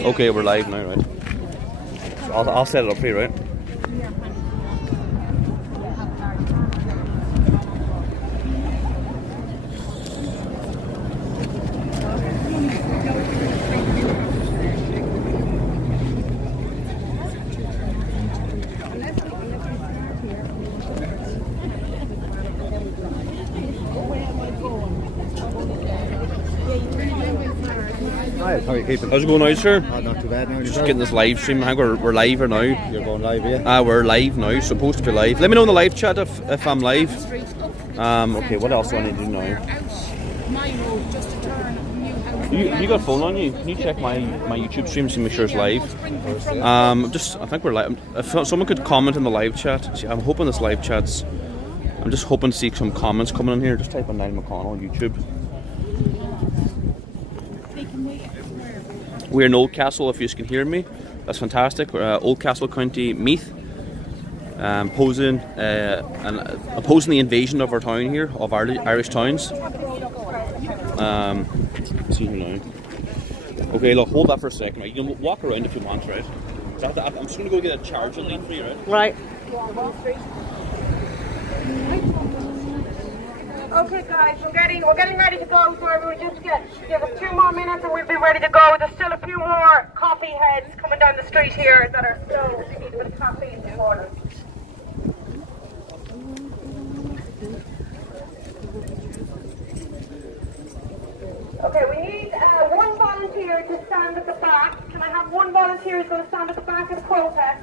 Okay, we're live now, right? So I'll set it up for you, right? Hi, how are you keeping? How's it going now, sir? Oh, not too bad now. Just getting this live stream. I think we're live here now. You're going live, yeah? We're live now. Supposed to be live. Let me know in the live chat if I'm live. Okay, what else do I need to do now? You got a phone on you? Can you check my YouTube stream to make sure it's live? I think we're live. If someone could comment in the live chat. See, I'm hoping this live chat's. I'm just hoping to see some comments coming in here. Just type in Niall McConnell on YouTube. We're in Oldcastle, if you can hear me. That's fantastic. We're Oldcastle County, Meath, opposing the invasion of our town here, of Irish towns. See here now. Okay, look, hold that for a second. Right? You can walk around if you want, right? I'm just going to go get a charger lead for you, right? Right. Okay guys, we're getting ready to go, so everyone just give us 2 more minutes and we'll be ready to go. There's still a few more coffee heads coming down the street here that are still need a bit of caffeine this morning. Okay, we need one volunteer to stand at the back. Can I have one volunteer who's going to stand at the back of the protest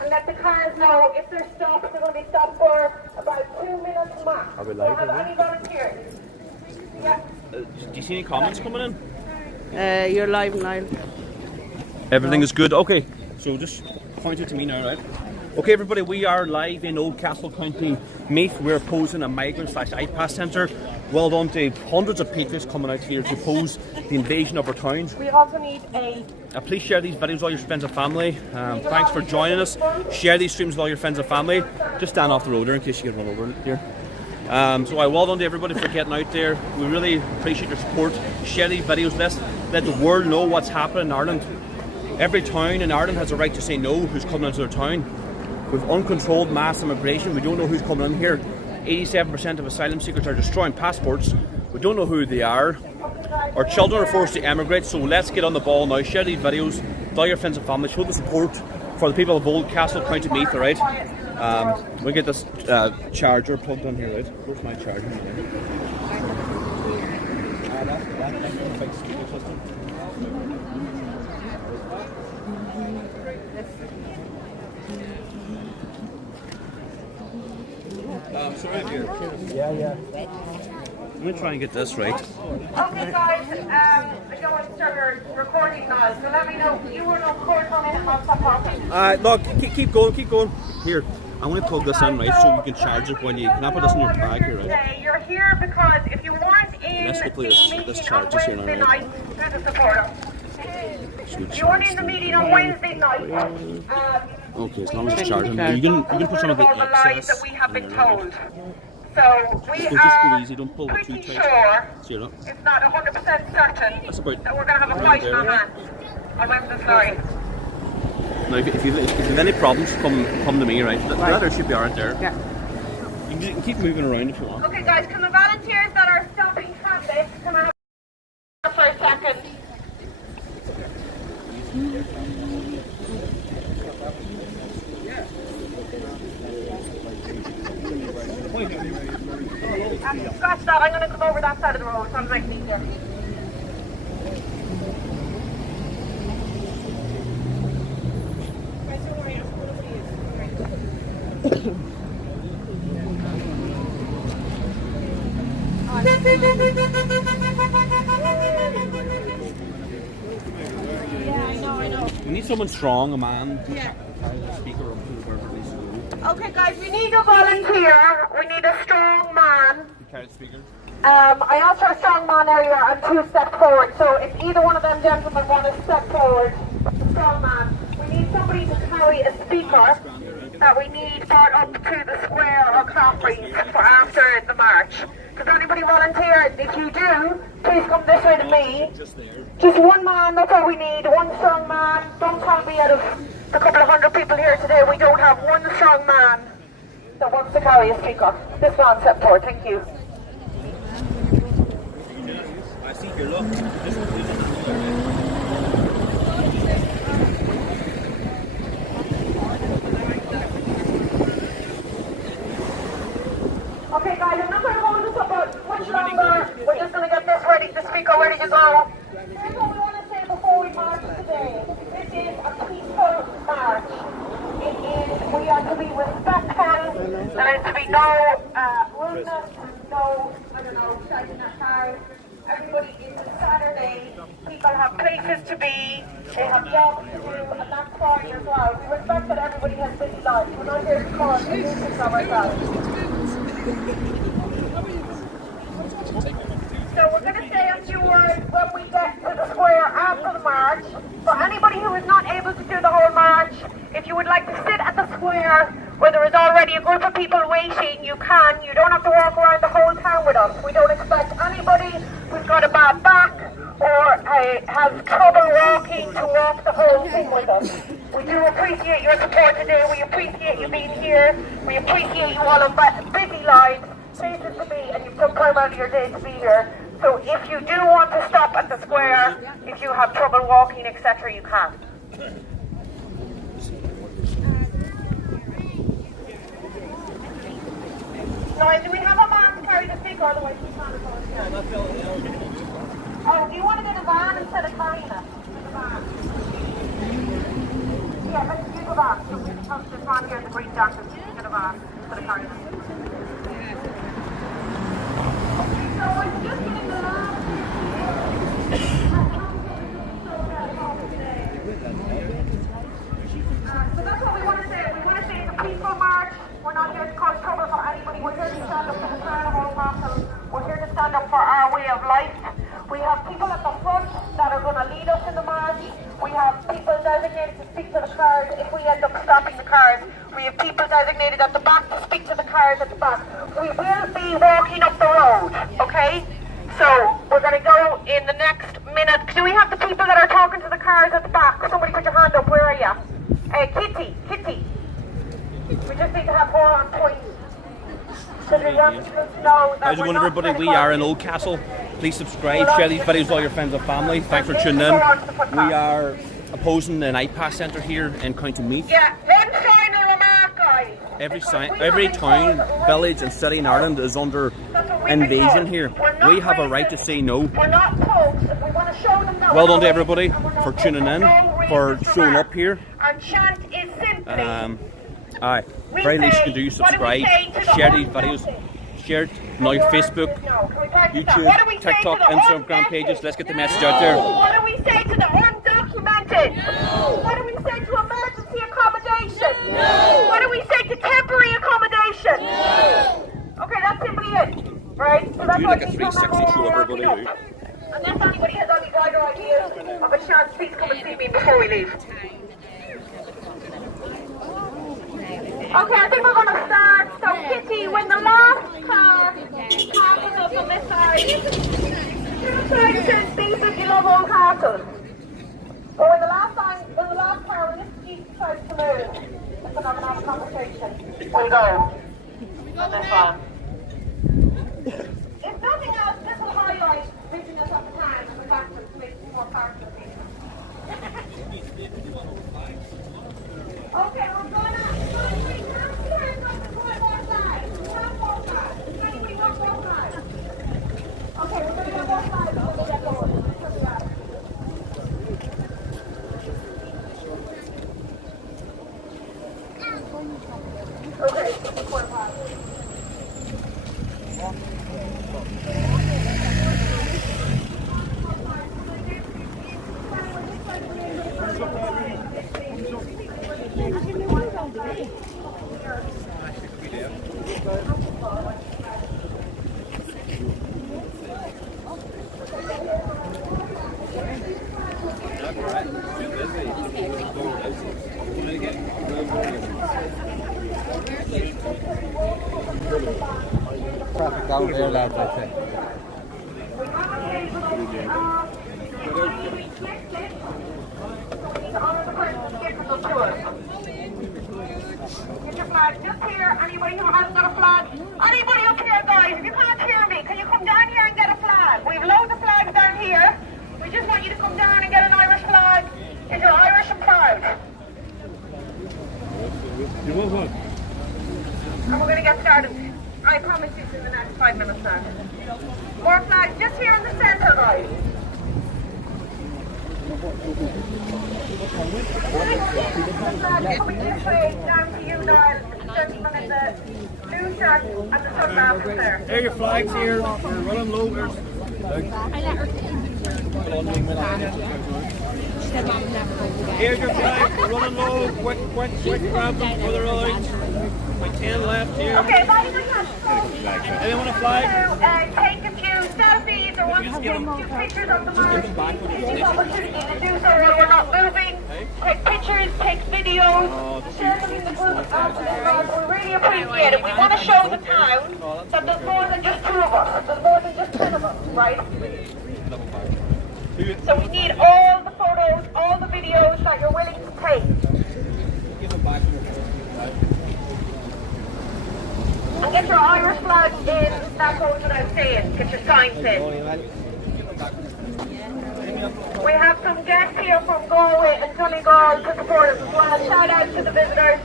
and let the cars know if they're stopped, they're going to be stopped for about 2 minutes max. Are we live? Do I have any volunteers? Yeah. Do you see any comments coming in? You're live, Niall. Everything is good. Okay, so just point it to me now, right? Okay, everybody, we are live in Oldcastle County, Meath. We're opposing a migrant / IPAS centre. Well done to hundreds of patriots coming out here to oppose the invasion of our town. We also need a... Please share these videos with all your friends and family. Thanks for joining us. Share these streams with all your friends and family. Just stand off the road there in case you get run over here. So well done to everybody for getting out there. We really appreciate your support. Share these videos. Let the world know what's happening in Ireland. Every town in Ireland has a right to say no who's coming into their town. With uncontrolled mass immigration, we don't know who's coming in here. 87% of asylum seekers are destroying passports. We don't know who they are. Our children are forced to emigrate, so let's get on the ball now. Share these videos with all your friends and family. Show the support for the people of Oldcastle, County Meath, alright? We'll get this charger plugged in here, right? Where's my charger? That's big speaker system. Sorry, here. Yeah. I'm going to try and get this right. Okay guys, I don't want to start recording now, so let me know. You were no cord on it and I'll stop talking. No, keep going. Here, I'm going to plug this in, right, so you can charge it when you... Can I put this in your bag here, right? You're here because if you weren't in Let's hopefully this charges here now, right? Who's a supporter? You weren't in the meeting on Wednesday night. Okay, as long as it's charging. You can put some of the lies that excess. we have been told. So we Just go are easy, don't pull it too pretty tight. sure, See, look. it's not 100% certain, That's about that we're going to have a fight in our hands on Wednesday night. Now, if you have any problems, come to me, right? The other should be alright there. Yeah. You can keep moving around if you want. Okay guys, can the volunteers that are stopping traffic come out for a second? Scratch that, I'm going to come over that side of the road, sounds like easier. I know. We need someone strong, a man. Yeah. Speaker up to wherever needs to go. Okay guys, we need a volunteer. We need a strong man. Carrot speaker. I asked for a strong man earlier and 2 steps forward. So if either one of them gentlemen want to step forward, strong man. We need somebody to carry a speaker that we need brought up to the square or Claffrey for after the march. Does anybody volunteer? If you do, please come this way to me. Just one man, that's all we need. One strong man. Don't tell me out of the couple of hundred people here today, we don't have one strong man that wants to carry a speaker. This man step forward, thank you. I see your look. Okay guys, I'm not going to hold this up much longer. We're just going to get this ready, the speaker ready to go. Here's what we want to say before we march today. This is a peaceful march. It is, we are to be respectful. There is to be no rudeness, no, shouting at cars. Everybody is a Saturday. People have places to be. They have jobs to do, and that's fine as well. We respect that everybody has busy lives. We're not here to cause a nuisance of ourselves. So we're going to say a few words when we get to the square after the march. For anybody who is not able to do the whole march, if you would like to sit at the square where there is already a group of people waiting, you can. You don't have to walk around the whole town with us. We don't expect anybody who's got a bad back or has trouble walking to walk the whole thing with us. We do appreciate your support today. We appreciate you being here. We appreciate you all on busy lives, places to be, and you've took time out of your day to be here. So if you do want to stop at the square, if you have trouble walking, etc., you can. Now, do we have a man to carry the speaker? Otherwise, we can't afford it. Oh, do you want to get a van instead of carrying it? A van. Yeah, let's do a van. So we can come to this man here in the green jacket. Get a van instead of carrying it. So I'm just getting the last. So that's what we want to say. We want to say it's a peaceful march. We're not here to cause trouble for anybody. We're here to stand up for the crown of Oldcastle. We're here to stand up for our way of life. We have people at the front that are going to lead us in the march. We have people designated to speak to the cars if we end up stopping the cars. We have people designated at the back to speak to the cars at the back. We will be walking up the road, okay? So we're going to go in the next minute. Do we have the people that are talking to the cars at the back? Somebody put your hand up. Where are you? Kitty. We just need to have her on point. So we want people to know that how's it going, everybody? We are in Oldcastle. Please subscribe, share these videos with all your friends and family. Thanks for tuning in. We are opposing an IPAS centre here in County Meath. Yeah, one final remark, guys. Every town, village and city in Ireland is under invasion here. We have a right to say no. We're not folks. We want to show them that. Well done to everybody for tuning in, for showing up here. And chant is simply. Very least you can do, subscribe, share these videos, share it on all your Facebook, YouTube, TikTok, Instagram pages. Let's get the message out there. What do we say to the undocumented? No. What do we say to emergency accommodation? No. What do we say to temporary accommodation? No. Okay, that's simply it. Right? So that's like a 360 show of everybody. Unless anybody has any brighter ideas of a chance, please come and see me before we leave. Okay, I think we're going to start. So, Kitty, when the last car passes us on this side, two sides says, "Be you love Oldcastle." But when the last car, when this Jeep decides to move, we're going to have a conversation. We'll go on this one. If nothing else, this will highlight business of the town and the fact that it's making more parts of it. Okay, we're going to... Okay, we're going to go both sides until we get going. Okay, quarter past. Traffic down there, lads, I think. Get your flag just here. Anybody who hasn't got a flag? Anybody up here, guys? If you can't hear me, can you come down here and get a flag? We have loads of flags down here. We just want you to come down and get an Irish flag if you're Irish and proud. And we're going to get started. I promise you in the next 5 minutes now. More flags just here in the centre, guys. Coming this way down to you, Niall. The gentleman in the blue shirt and the sunglasses there. There are your flags here. You're running low. Here's your flag. You're running low. Quick, grab them before they're all out. Like 10 left here. Okay, anyone want a flag? Take a few selfies or want to take a few pictures of the march. This opportunity to do so while we're not moving. Take pictures, take videos, share them in the group after this march. We really appreciate it. We want to show the town that there's more than just 2 of us. There's more than just 10 of us, right? So we need all the photos, all the videos that you're willing to take. And get your Irish flag in, that goes without saying. Get your signs in. We have some guests here from Galway and Donegal to support us as well. Shout out to the visitors.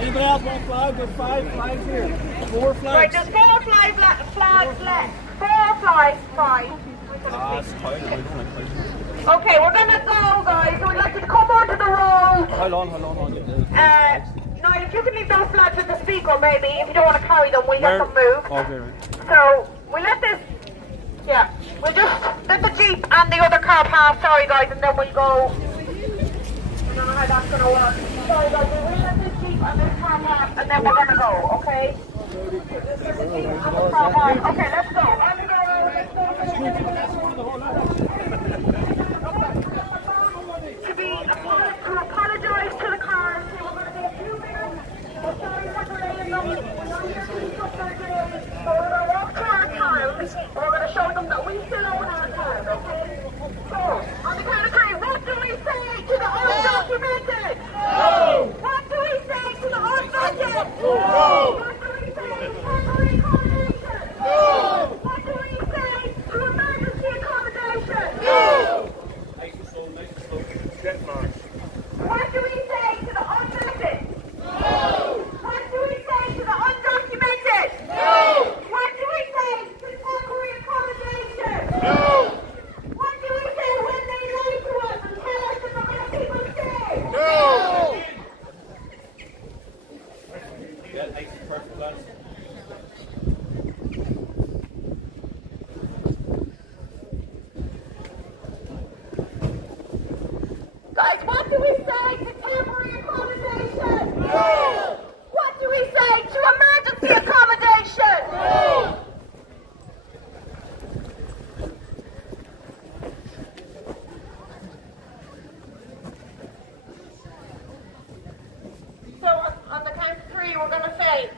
Anybody else want a flag? There's 5 flags here. 4 flags. Right, there's 4 flags left. 4 flags, 5. Okay, we're gonna go, guys. So we'd like you to come onto the road. Hold on. Now, if you can leave those flags with the speaker, maybe, if you don't want to carry them, we'll get them moved. Okay, right. So, we'll let this, we'll just let the Jeep and the other car pass, sorry guys, and then we'll go. I don't know how that's going to work. Sorry guys, we'll let this Jeep and this car pass, and then we're going to go, okay? This is the Jeep and the car pass. Okay, let's go. To apologize to the cars. We're going to be a few minutes. We're sorry for delaying them. We're not here to discuss their days. So we're going to walk to our town. We're going to show them that we still own our town, okay? So, on the count of 3, what do we say to the undocumented? No! What do we say to the undocumented? No! What do we say to temporary accommodation? No! What do we say to emergency accommodation? No! What do we say to the unvetted? No! What do we say to the undocumented? No! What do we say to temporary accommodation? No! What do we say when they lie to us and tell us that they're going to keep us safe? No! Guys, what do we say to temporary accommodation? No! What do we say to emergency accommodation? No! So on the count of 3, we're going to say,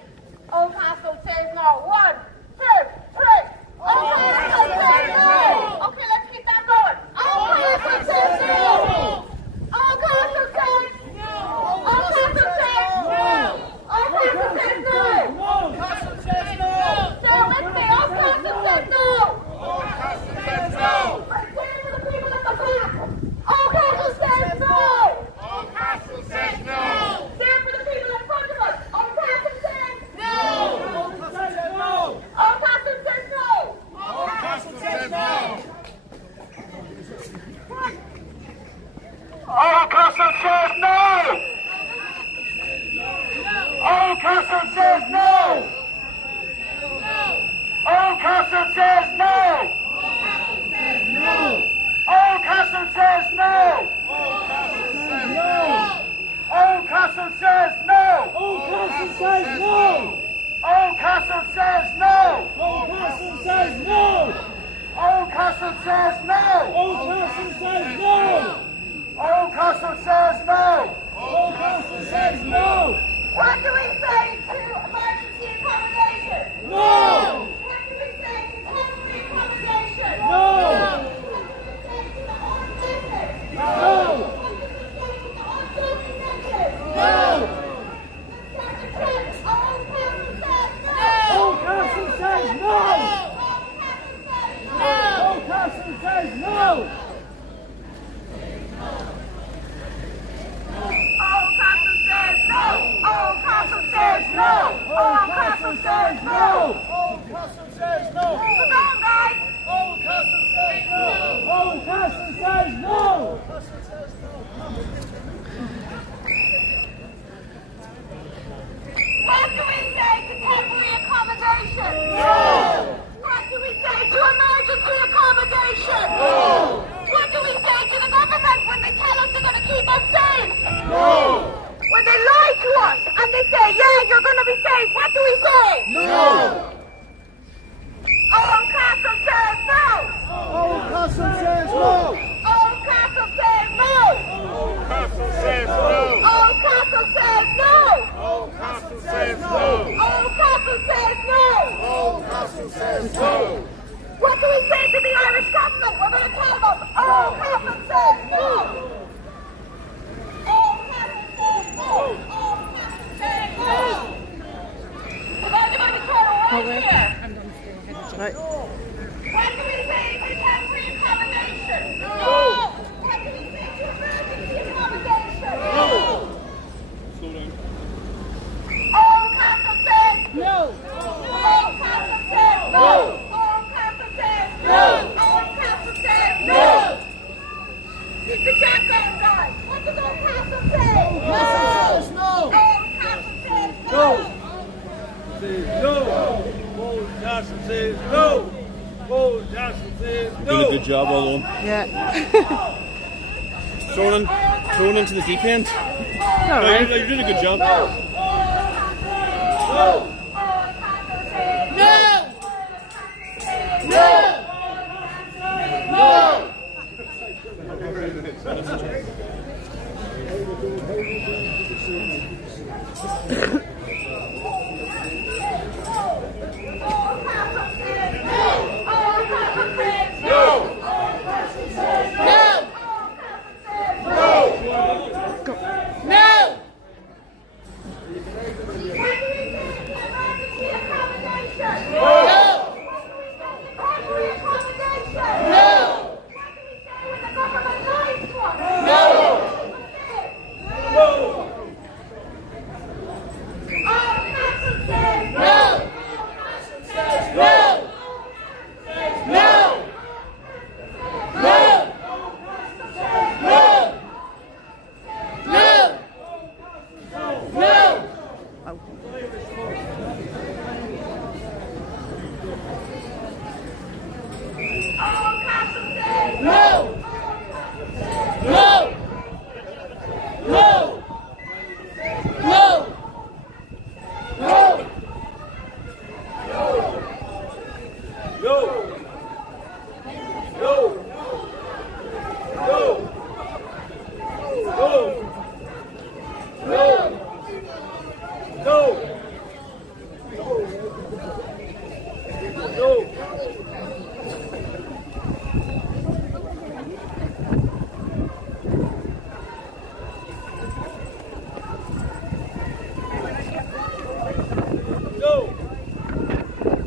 Oldcastle says no. 1, 2, 3. Oldcastle says no! Okay, let's keep that going. Oldcastle says no! Oldcastle says no! Oldcastle says no! Oldcastle says no! Oldcastle says no! Say it with me. Oldcastle says no! Oldcastle says no! Say it to the people at the back. Oldcastle says no! Oldcastle says no! Say it for the people in front of us. Oldcastle says no! Oldcastle says no! Oldcastle says no! Oldcastle says no! Oldcastle says no! Oldcastle says no! Oldcastle says no! Oldcastle says no! Oldcastle says no! Oldcastle says no! Oldcastle says no! Oldcastle says no! Oldcastle says no! Oldcastle says no! Oldcastle says no! Oldcastle says no! What do we say to emergency accommodation? No! What do we say to temporary accommodation? no! Oldcastle says no! Oldcastle says no! Oldcastle says no! Oldcastle says no! Come on, guys! Oldcastle says no! Oldcastle says no! What do we say to temporary accommodation? No! What do we say to emergency accommodation? No! What do we say to the government when they tell us they're going to keep us safe? No! When they lie to us and they say, yeah, you're going to be safe, what do we say? No! Oldcastle says no! Oldcastle says no! Oldcastle says no! Oldcastle says no! Oldcastle says no! Oldcastle says no! Oldcastle says no! Oldcastle says no! What do we say to the Irish government? We're going to tell them, Oldcastle says no! Oldcastle says no! Oldcastle says no! Is everybody turn away here? Right. What do we say to temporary accommodation? No! What do we say to emergency accommodation? No! Oldcastle says No! Oldcastle says no! Oldcastle says no! Oldcastle says no! Keep the chat going, guys! What does Oldcastle say? Oldcastle says no! Oldcastle says no! No! Oldcastle says no! Oldcastle says no! Doing a good job, well done. Yeah. Thrown into the deep end. All No, right. you're doing a good job. No! Oldcastle says No! No!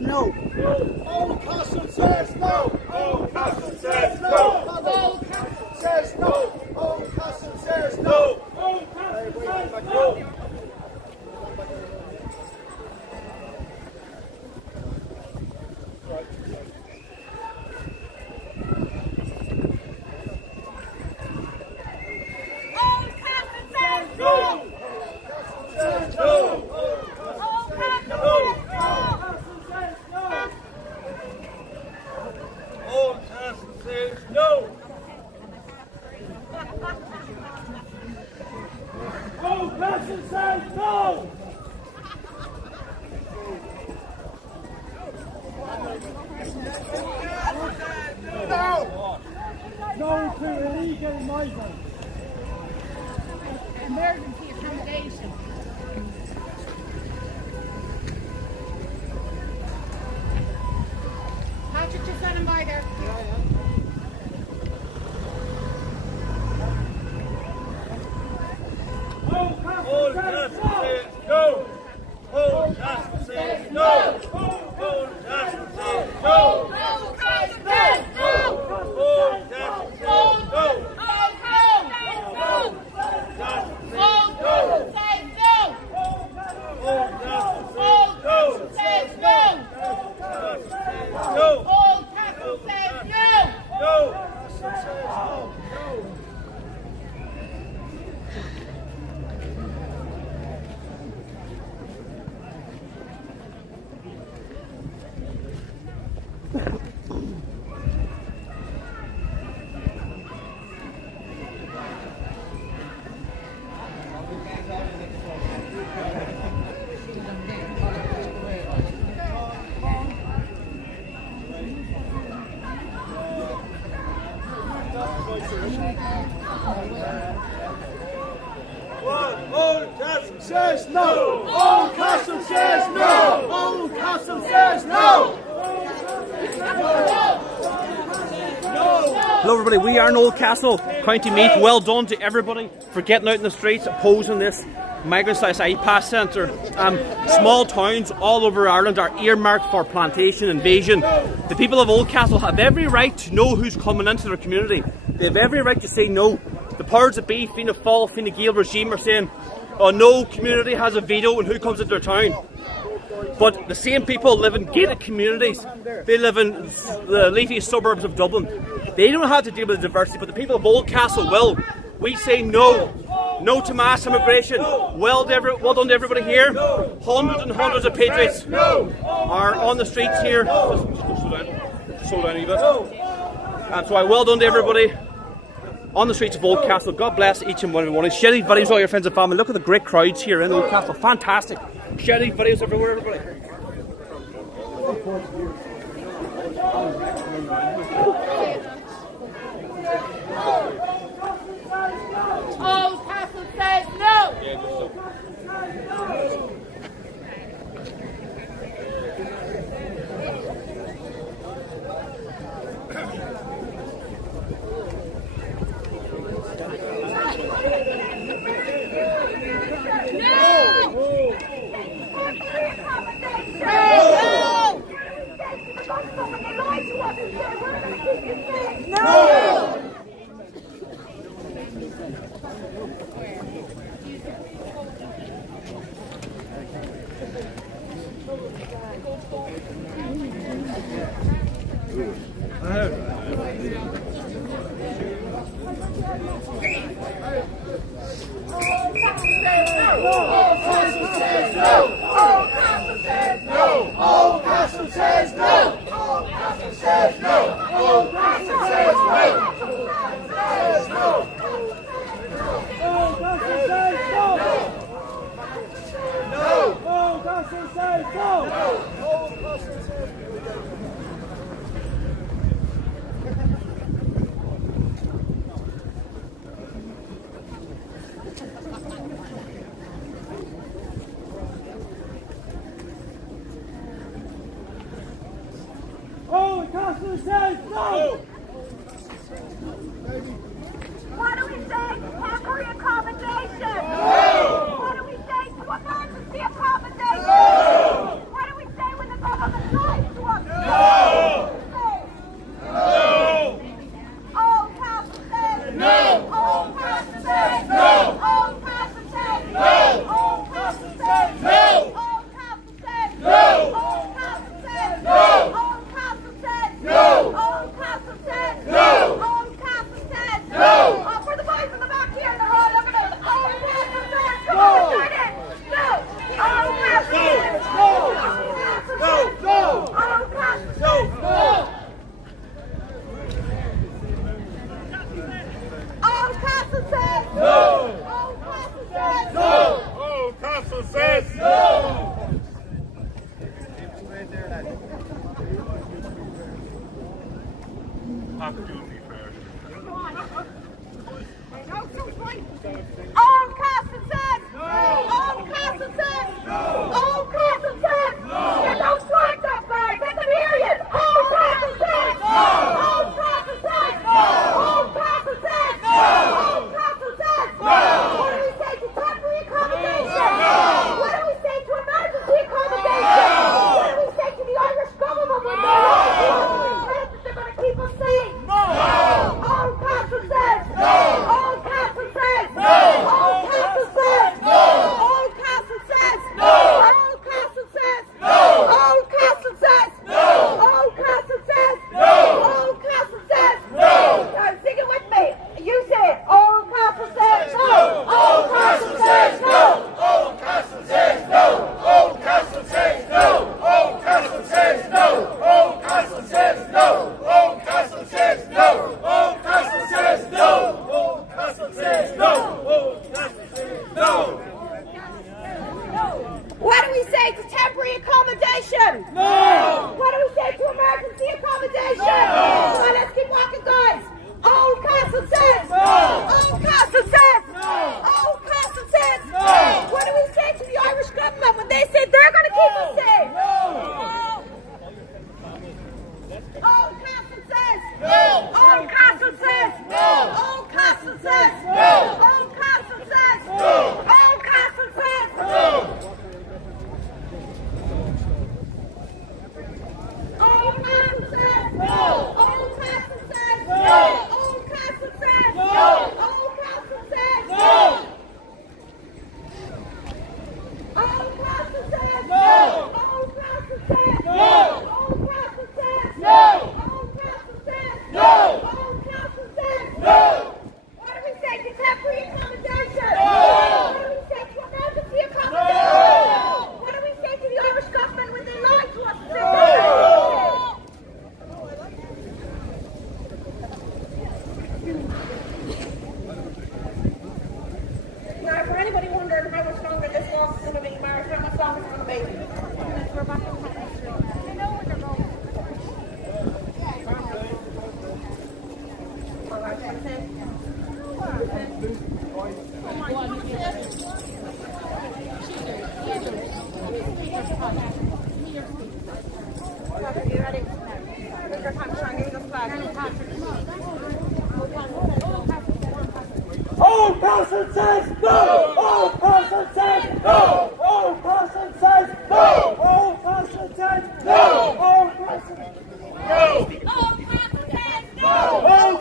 No! No. Oldcastle says no! Oldcastle says no! Oldcastle says no! Oldcastle says no! Oldcastle says no! Oldcastle says no! Says no! Oldcastle says no! Oldcastle says no! Oldcastle says no! No! No to illegal migrants! Emergency accommodation. Patrick, just let him by there. Oldcastle says no! Oldcastle says no! Oldcastle says no! Oldcastle says no! Oldcastle Oldcastle says no. Oldcastle says no. Oldcastle says no. Hello everybody, we are in Oldcastle, County Meath. Well done to everybody for getting out in the streets opposing this Migrant IPAS centre. Small towns all over Ireland are earmarked for plantation invasion. The people of Oldcastle have every right to know who's coming into their community. They have every right to say no. The powers that be, Fianna Fáil, Fine Gael regime are saying, oh, no community has a veto on who comes into their town. But the same people live in gated communities. They live in the leafy suburbs of Dublin. They don't have to deal with the diversity, but the people of Oldcastle will. We say no. No to mass immigration. Well done to everybody here. Hundreds and hundreds of patriots are on the streets here. Just slow down a bit. So well done to everybody on the streets of Oldcastle. God bless each and every one. Share these videos with all your friends and family. Look at the great crowds here in Oldcastle. Fantastic. Share these videos everywhere, everybody. Oldcastle says no. Oldcastle says no. What do we say to temporary accommodation? No. What do we say to emergency accommodation? No. What do we say when the government lies to us? No. No. Oldcastle says no. Oldcastle says no. Oldcastle says no. Oldcastle says no. Oldcastle says no. Oldcastle says no. Oldcastle says no. Oldcastle says no. Oldcastle says no. Oh, for the boys in the back here, they're all looking at us. Oldcastle says come on, turn it. No. Oldcastle says no. Oldcastle says no. Oldcastle says no. Oldcastle says no. Oldcastle says no. Oldcastle says no. Oldcastle says no. Oldcastle says no. Oldcastle says no. Get those flags up, guys. Let them hear you. Oldcastle says no. Oldcastle says no. Oldcastle says no. Oldcastle says no. Oldcastle says no! Oldcastle says no! Oldcastle says no! Oldcastle says no!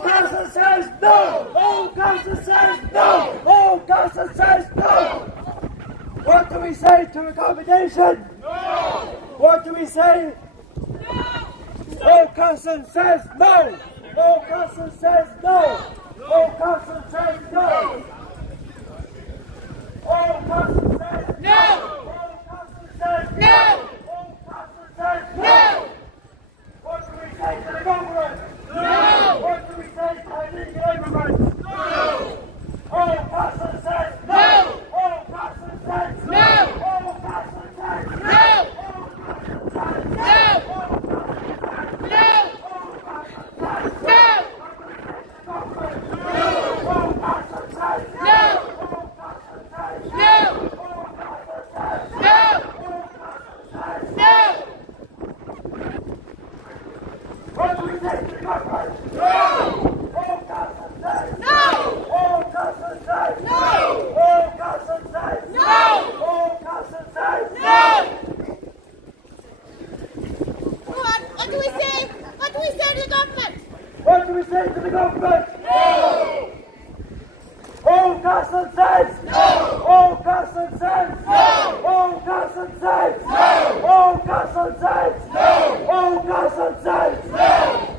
Oldcastle says no! Oldcastle says no! Oldcastle says no! What do we say to accommodation? No! What do we say? No! Oldcastle says no! Oldcastle says no! Oldcastle says no! Oldcastle says no! Oldcastle says no! Oldcastle says no! What do we say to the government? No! What do we say to illegal immigrants? No! Oldcastle says no! Oldcastle says no! Oldcastle says no! Oldcastle says no! What do we say to the government? No! Oldcastle says no! Oldcastle says no! Oldcastle says no! Oldcastle says no! What do we say? What do we say to the government? What do we say to the government? No! Oldcastle says no! Oldcastle says no! Oldcastle says no! Oldcastle says no! Oldcastle says no!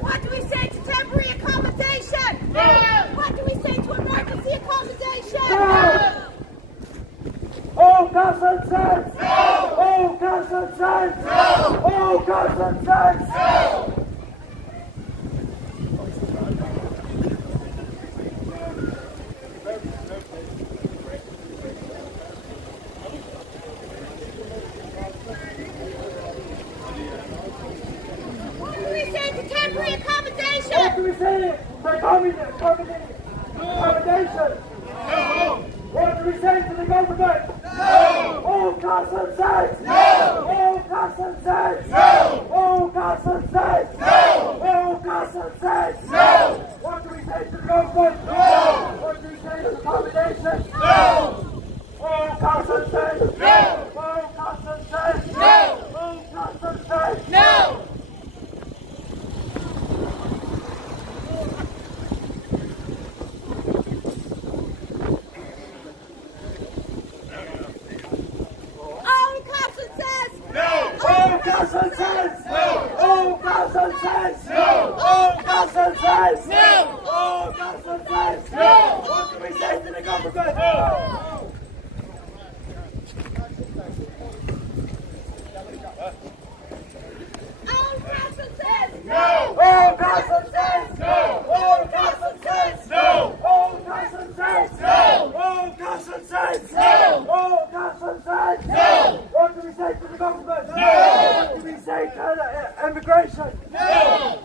What do we say to temporary accommodation? No. What do we say to emergency accommodation? No. Oldcastle says no! Oldcastle says no! Oldcastle says no! What do we say to temporary accommodation? What do we say to accommodation? No! What do we say to the government? No! Oldcastle says no! Oldcastle says no! Oldcastle says no! Oldcastle says no! What do we say to the government? No! What do we say to accommodation? No! Oldcastle says no! Oldcastle says no! Oldcastle says no! Oldcastle says no! Oldcastle says no! Oldcastle says no! Oldcastle says no! What do we say to the government? No! Oldcastle says No! Oldcastle says no! Oldcastle says no! Oldcastle says no! Oldcastle says no! Oldcastle says no! What do we say to the government? No! What do we say to immigration? No!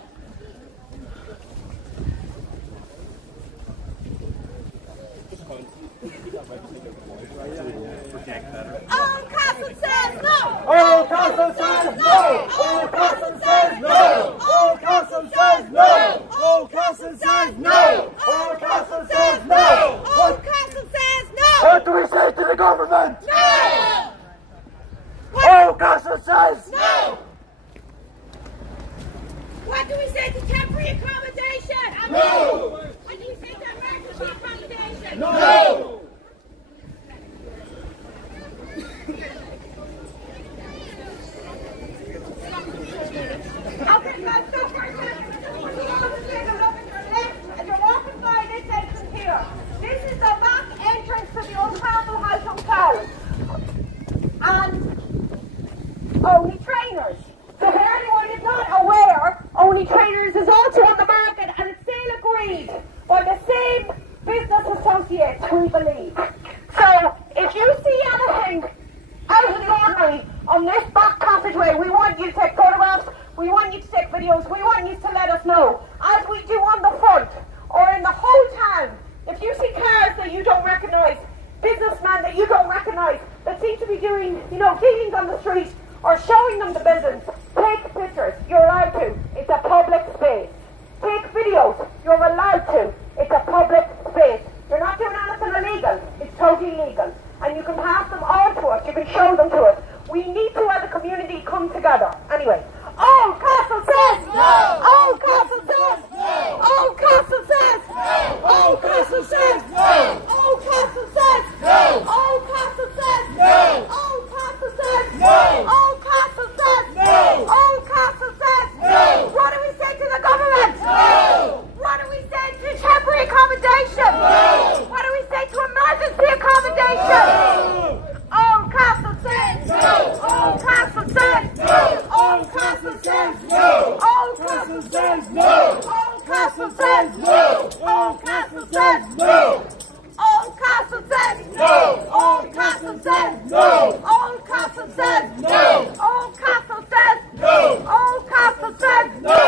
Oldcastle says no! Oldcastle says no! Oldcastle says no! Oldcastle says no! Oldcastle says no! Oldcastle says no! Oldcastle says no! What do we say to the government? No! Oldcastle says No! What do we say to temporary accommodation? no! What do we say to emergency accommodation? No! Okay, now stop for a second. Put the office in and look at your left as you're walking by this entrance here. This is the back entrance to the Oldcastle House Hotel. And only trainers. So for anyone who's not aware, only trainers is also on the market and it's still agreed by the same business associates who please to let us know, as we do on the front or in the whole town, if you see cars that you don't recognise, businessmen that you don't recognise, that seem to be doing, dealings on the street or showing them the buildings, take pictures. You're allowed to. It's a public space. Take videos. You're allowed to. It's a public space. You're not doing anything illegal. It's totally legal. And you can pass them on to us. You can show them to us. We need to, as a community, come together. Anyway. Oldcastle says no! Oldcastle says no! Oldcastle says no! Oldcastle says no! Oldcastle says no! Oldcastle says no! Oldcastle says no! Oldcastle says no! Oldcastle says no! What do we say to the government? No! What do we say to temporary accommodation? No! What do we say to emergency accommodation? No! Oldcastle says no! Oldcastle says no! Oldcastle says no! Oldcastle says no! Oldcastle says no! Oldcastle says no! Oldcastle says no! Oldcastle says no! Oldcastle says no! Oldcastle says no! Oldcastle says no!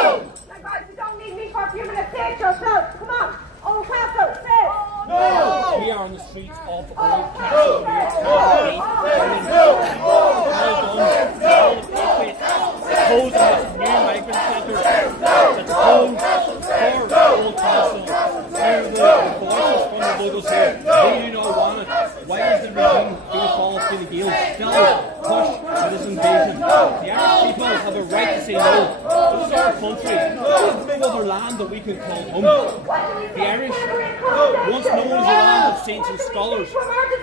Now guys, you don't need me for a few minutes. Say it yourself. Come on. Oldcastle says no! We are on the streets of Oldcastle. Opposing this new migrant centre that's home for Oldcastle. Hear the voices from the locals here. They do not want it. Why is the regime being followed through the gale still push for this invasion? The Irish people have a right to say no. This is our country. There's no other land that we can call home. The Irish, once known as the land of saints and scholars,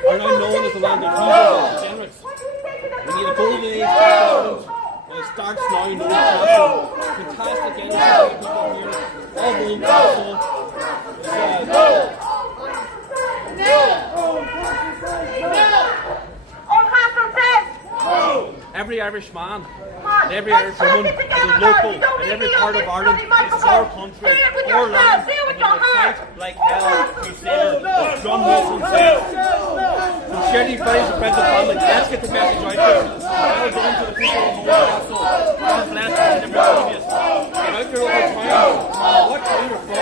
are now known as the land of heroes and degenerates. We need a golden age for Ireland. It starts now in Oldcastle. Fantastic energy people here. All Oldcastle. Oldcastle says No! Every Irish man, and every Irish woman is a local in every part of Ireland. It's our country, our land, and we will fight like hell to save it. John Wilson says. So share these videos with friends and family. Let's get the message out there. Well done to the people of Oldcastle. God bless you and everybody. Get out there all the time. What town you're from? We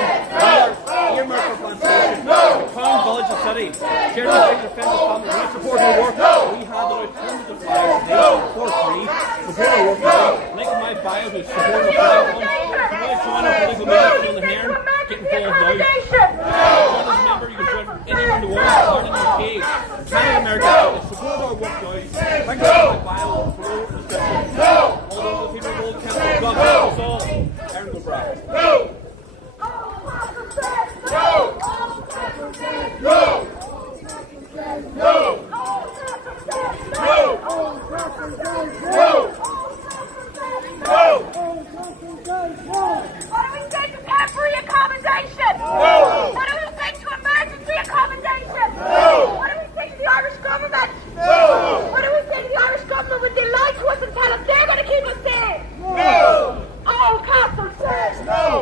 are earmarked for plantation. The town, village, and city. Share these videos with friends and family. We support our work. We have an alternative flag today for free. Support our work today. Link in my bio to support the flag fund. If you want to join our political movement on the Hairn, get involved now. Join as a member. You can join from anywhere in the world, starting in the UK, Canada, America. Support our work now. Link in my bio below in the description. All those people of Oldcastle, God bless us all. Aaron Gobrad. Oldcastle says no! Oldcastle says No! no! Oldcastle says No! Oldcastle says No! No! What do we say to temporary accommodation? No! What do we say to emergency accommodation? No! What do we say to the Irish government? No! What do we say to the Irish government when they lie to us and tell us they're going to keep us safe? No! Oldcastle says No!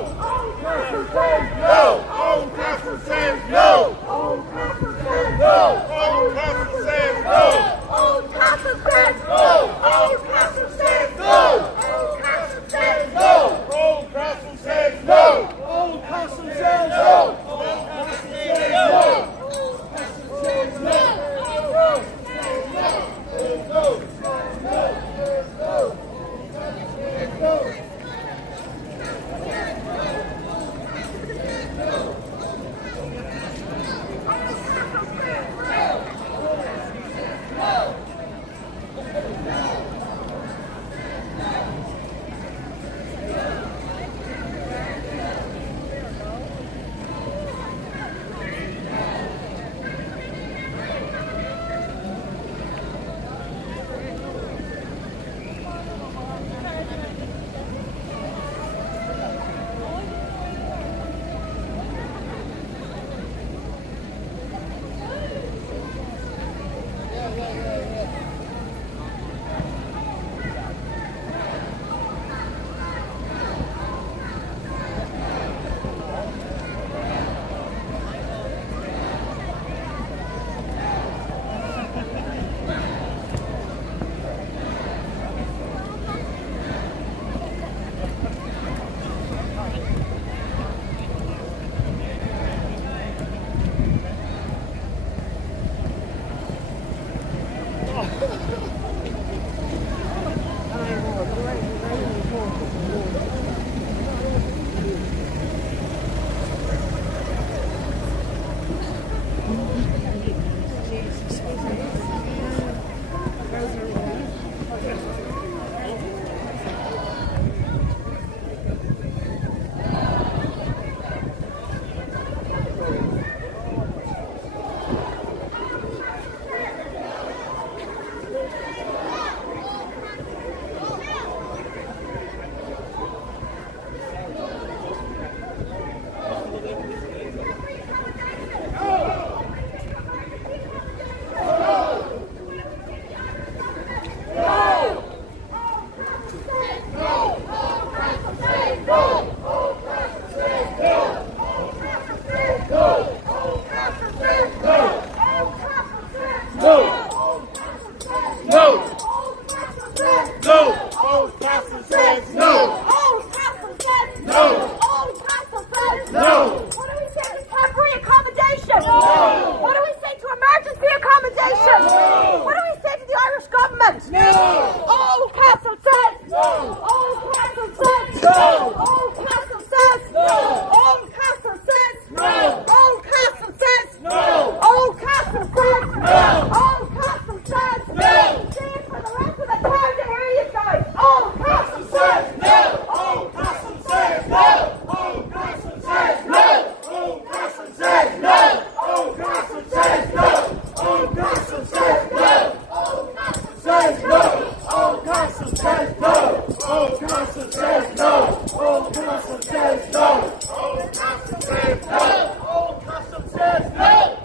says no. Oldcastle says no. Oldcastle says no.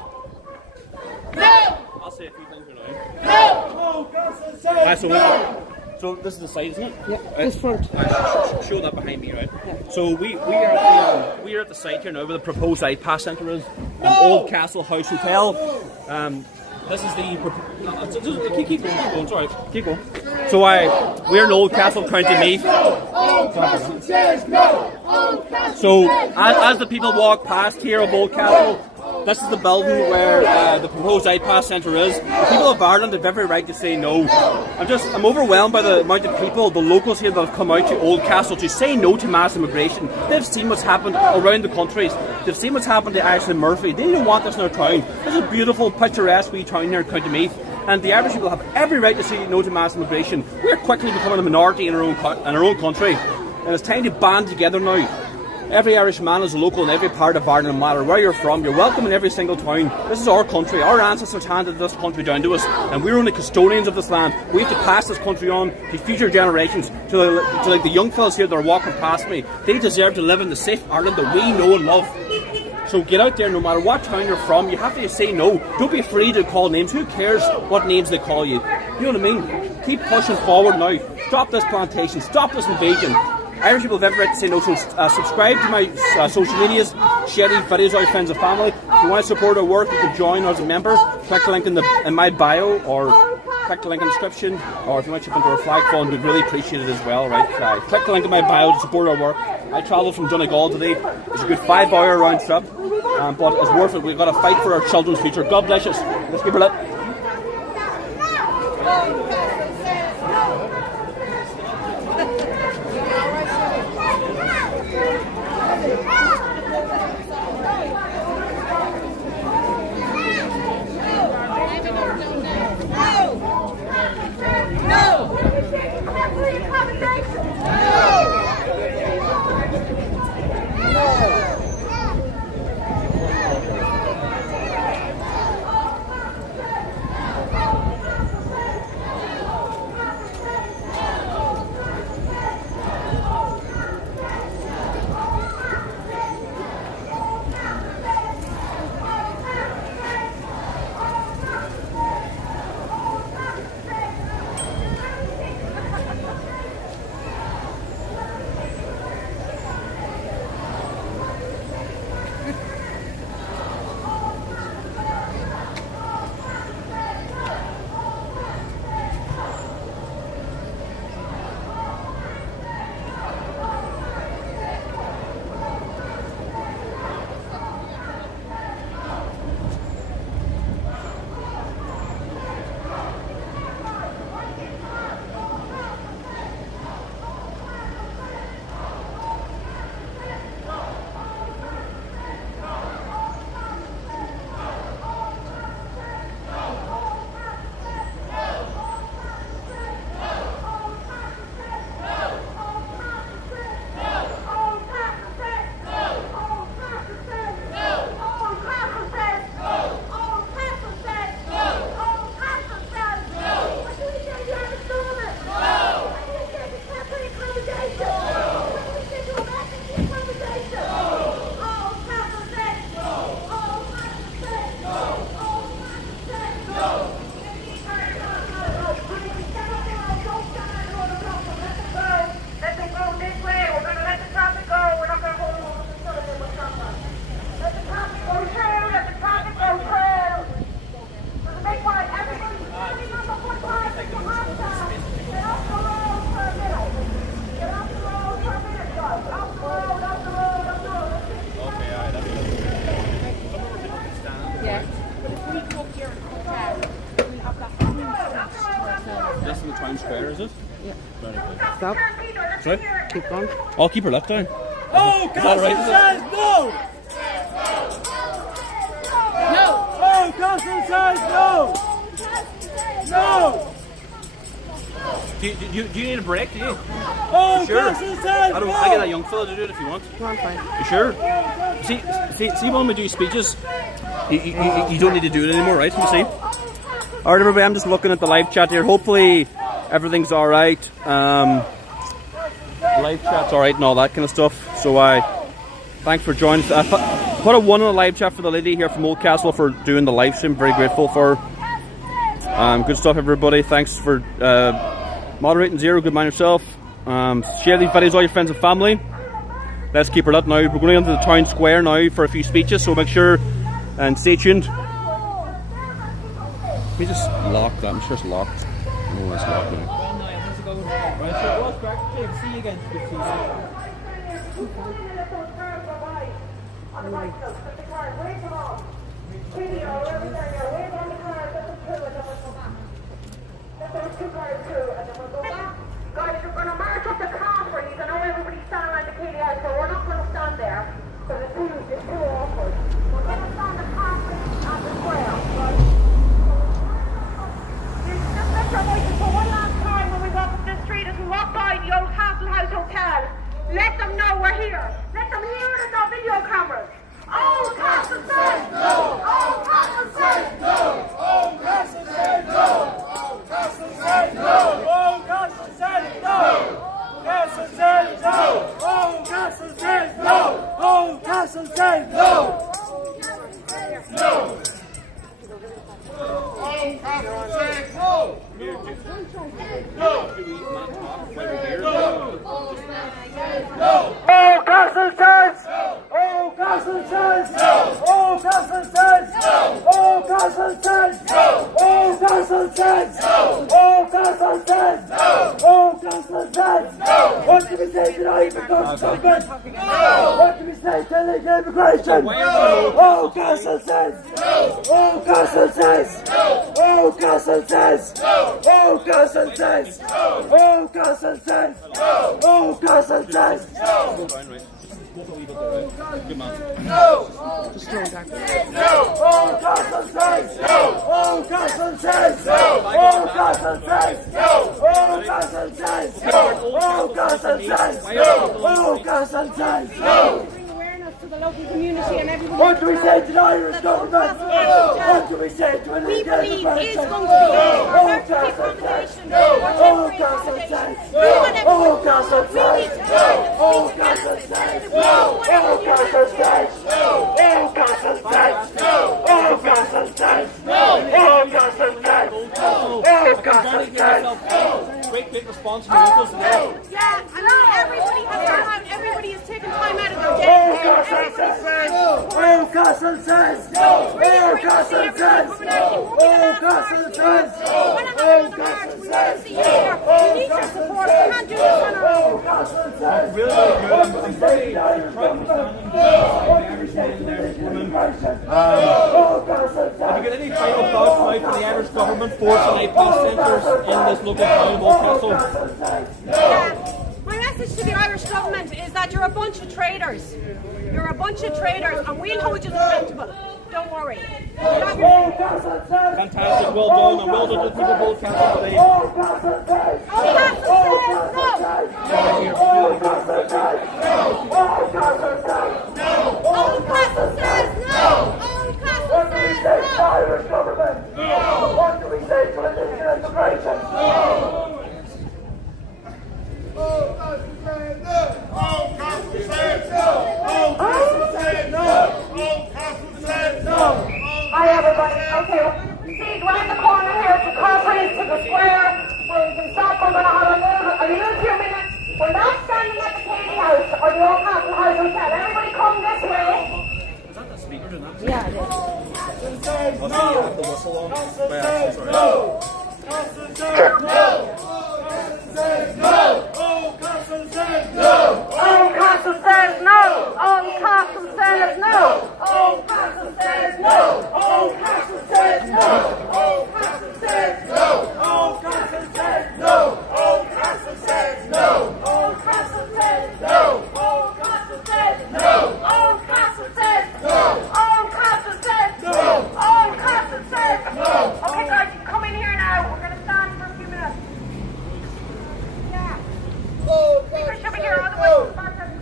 No. I'll say a few things here now. Oldcastle says no. So this is the site, isn't it? Yeah, this front. Show that behind me, right? Yeah. So we are at the site here now where the proposed IPAS centre is. Oldcastle House Hotel. This is the keep going. Sorry, keep going. So we're in Oldcastle, County Meath. Oldcastle says no. So as the people walk past here of Oldcastle, this is the building where the proposed IPAS centre is. The people of Ireland have every right to say no. I'm overwhelmed by the amount of people, the locals here that have come out to Oldcastle to say no to mass immigration. They've seen what's happened around the countries. They've seen what's happened to Ashton Murphy. They don't want this in their town. This is a beautiful, picturesque wee town here in County Meath. And the Irish people have every right to say no to mass immigration. We're quickly becoming a minority in our own country. And it's time to band together now. Every Irish man is a local in every part of Ireland, no matter where you're from. You're welcome in every single town. This is our country. Our ancestors handed this country down to us, and we're only custodians of this land. We have to pass this country on to future generations, to like the young fellas here that are walking past me. They deserve to live in the safe Ireland that we know and love. So get out there, no matter what town you're from, you have to say no. Don't be afraid to call names. Who cares what names they call you? You know what I mean? Keep pushing forward now. Stop this plantation. Stop this invasion. Irish people have every right to say no, so subscribe to my social medias, share these videos with your friends and family. If you want to support our work, you can join as a member. Click the link in my bio, or click the link in the description, or if you want to chip into our flag fund, we'd really appreciate it as well, right? Click the link in my bio to support our work. I travelled from Donegal today. It's a good 5-hour round trip, but it's worth it. We've got to fight for our children's future. God bless us. Let's keep it lit. This is the town square, is it? Yeah. Right. Stop. Sorry? Keep going. I'll keep her left down. Oh, Castle says no! No! Oh, Castle says no! No! Do you need a break, do you? Oh, You sure? Castle says I no! get that young fella to do it if you want. Come on, fine. You sure? See when we do speeches, you don't need to do it anymore, right? You see? Alright everybody, I'm just looking at the live chat here. Hopefully everything's alright. Live chat's alright and all that kind of stuff. So thanks for joining us. Put a 1 in the live chat for the lady here from Oldcastle for doing the live stream. Very grateful for her. Good stuff, everybody. Thanks for moderating. Zero, good man yourself. Share these videos with all your friends and family. Let's keep her lit now. We're going into the town square now for a few speeches, so make sure and stay tuned. Let me just lock that. I'm sure it's locked. No, it's locked now. See you again. Guys, you're going to march up the conference. I know everybody's standing around the KDI, so we're not going to stand there because it's too awkward. We're going to stand the conference at the square. Just let your voices for one last time when we walk up the street as we walk by the Oldcastle House Hotel. Let them know we're here. Let them hear it in our video cameras. Oldcastle says no! Oldcastle says no! Oldcastle says no! Oldcastle says no! Oldcastle says no! Oldcastle says no! Oldcastle says no! Oldcastle says no! No! Oldcastle says no! Oldcastle says! Oldcastle says! Oldcastle says! Oldcastle says! Oldcastle says! Oldcastle says! Oldcastle says! What do we say tonight because government? What do we say to illegal immigration? Oldcastle says! Oldcastle says! Oldcastle says! Oldcastle says! Oldcastle says! Oldcastle says! Good man. No! Oldcastle says! Oldcastle says! Oldcastle says! Oldcastle says! Oldcastle says! Oldcastle says! To the local community and everyone. What do we say to the Irish government? What do we say to an We illegal believe immigration? is going to be emergency accommodation. Oldcastle says! Oldcastle says! Oldcastle says! Oldcastle says! Oldcastle says! Oldcastle says! Oldcastle says! Oldcastle says! Great response from the locals. Yeah, I know everybody has come out. Everybody is taking time out of their day. Oldcastle says! Oldcastle says! Oldcastle says! Oldcastle says! Oldcastle says! We need your support. We can't do this on our own. Oldcastle says! Have you got any final thoughts now for the Irish government forcing IPAS centres in this local town of Oldcastle? Yeah. My message to the Irish government is that you're a bunch of traitors. You're a bunch of traitors, and we'll hold you accountable. Don't worry. Fantastic, well done, and well done to the people of Oldcastle today. Oldcastle says no. Oldcastle says no. Oldcastle says no. Oldcastle says no. Irish government? What do we say to illegal immigration? Oldcastle says no. Oldcastle says no. Oldcastle says no. Oldcastle says no. Hi everybody. Okay, see, round the corner here to conference to the square where you can stop. We're going to have a few minutes. We're not standing at the Katie House or the Oldcastle House Hotel. Everybody come this way. Is that the speaker doing that? Yeah, it is. Oldcastle says no. The whistle on. Oldcastle says no. Oldcastle says no. Oldcastle says no. Oldcastle says no. Oldcastle says no. Oldcastle says no. Oldcastle says no. Oldcastle says no. Oldcastle says no. Oldcastle says no. Oldcastle says no. Oldcastle says no. Oldcastle says no. Oldcastle says no. Oldcastle says no. Okay guys, you come in here now. We're going to stand for a few minutes. Yeah. Speakers should be here all the way to the back of the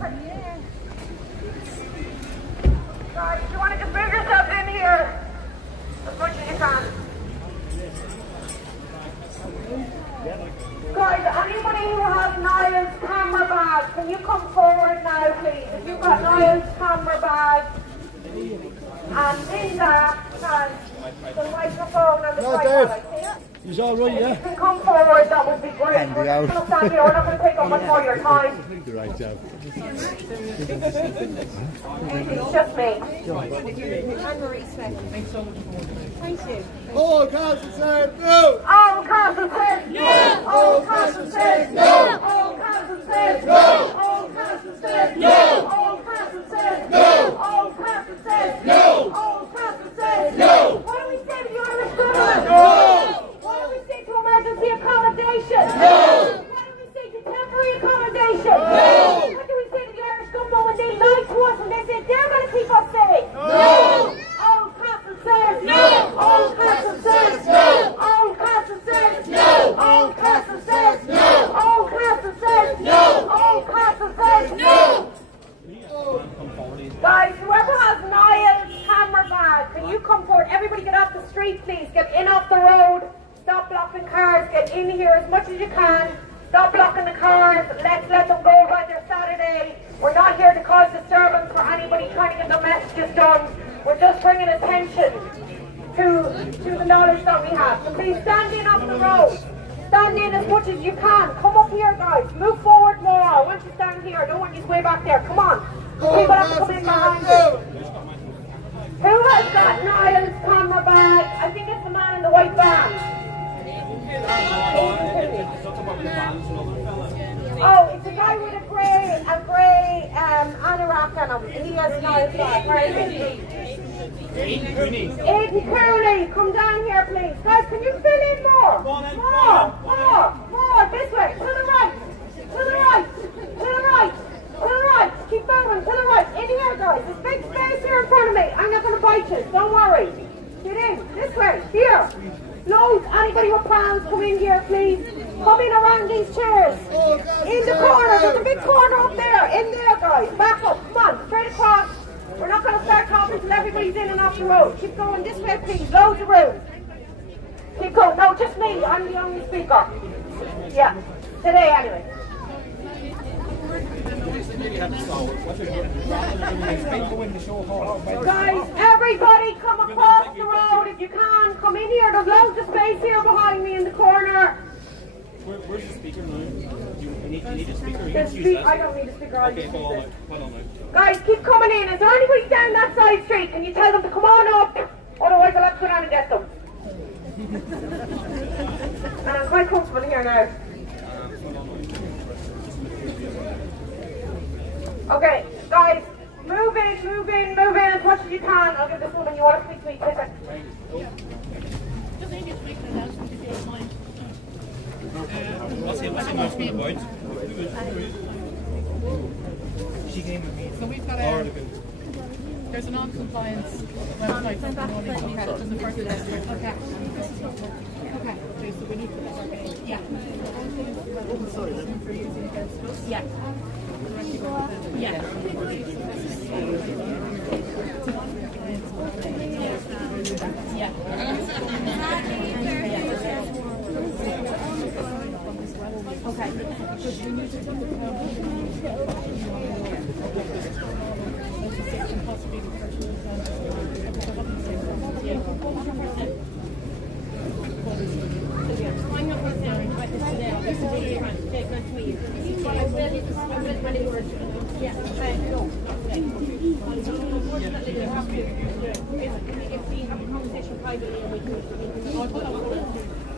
Niall's camera bag, and Linda has the microphone and the tripod. He's all right, If you can come forward, that would be great. Handy We're out. just going to stand here. We're not going to take up much more of your time. right, Joe. It's just me. Oldcastle said no! Oldcastle says no! Oldcastle says no! Oldcastle says no! Oldcastle says no! Oldcastle says no! Oldcastle says no! Oldcastle says no! What do we say to the Irish government? No! What do we say to emergency accommodation? No! What do we say to temporary accommodation? No! What do we say to the Irish government when they lie to us and they say they're going to keep us safe? No! Oldcastle says no! Oldcastle says no! Oldcastle says no! Oldcastle says no! Oldcastle says no! Oldcastle says no! Guys, whoever has Niall's camera bag, can you come forward? Everybody get off the street, please. Get in off the road. Stop blocking cars. Get in here as much as you can. Stop blocking the cars. Let's let them go by their Saturday. We're not here to cause disturbance for anybody trying to get their messages done. We're just bringing attention to the knowledge that we have. So please stand in off the road. Stand in as much as you can. Come up here, guys. Move forward more. I want you to stand here. I don't want you to way back there. Come on. People have to come in behind you. Who has got Niall's camera bag? I think it's the man in the white van. Oh, it's a guy with a grey anorak on him. He has Niall's bag. Where is he? Aidan Cooley, come down here, please. Guys, can you fill in more? More. This way. To the right. Keep moving. To the right. In here, guys. There's big space here in front of me. I'm not going to bite you. Don't worry. Get in. This way. Here. Loads. Anybody with plans, come in here, please. Come in around these chairs. In the corner. There's a big corner up there. In there, guys. Back up. Come on. Straight across. We're not going to start talking until everybody's in and off the road. Keep going this way, please. Loads of room. Keep going. No, just me. I'm the only speaker. Yeah. Today, anyway. Guys, everybody come across the road if you can. Come in here. There's loads of space here behind me in the corner. Where's the speaker now? Do you need a speaker? You The can use I don't need a speaker. Okay, hold on now. Guys, keep coming in. Is there anybody down that side street? Can you tell them to come on up? Otherwise I'll have to go down and get them. And I'm quite comfortable here now. Okay, guys, move in as much as you can. I'll give this woman, you want to speak to me, take it. What's the announcement about? She came with me. So we've got there's a non-compliance website for promoting Oldcastle. There's a first district. Okay. So we need to yeah.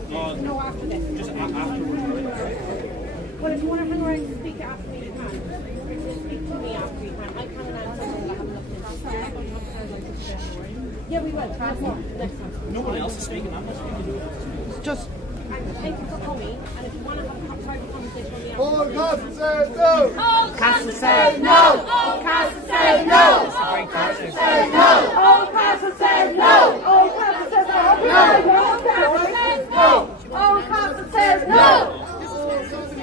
No, after this. Just afterwards. Well, if you want to hang around and speak after me, you can. Just speak to me after you can. I can't announce anything. I haven't looked at it. Yeah, we will. Next time. No one else is speaking. I'm not speaking. Just. Thank you for coming. And if you want to have a private conversation on the outside. Oldcastle says no! Oldcastle says no! Oldcastle says no! Oldcastle says no! Oldcastle says no! Oldcastle says no! Oldcastle says no!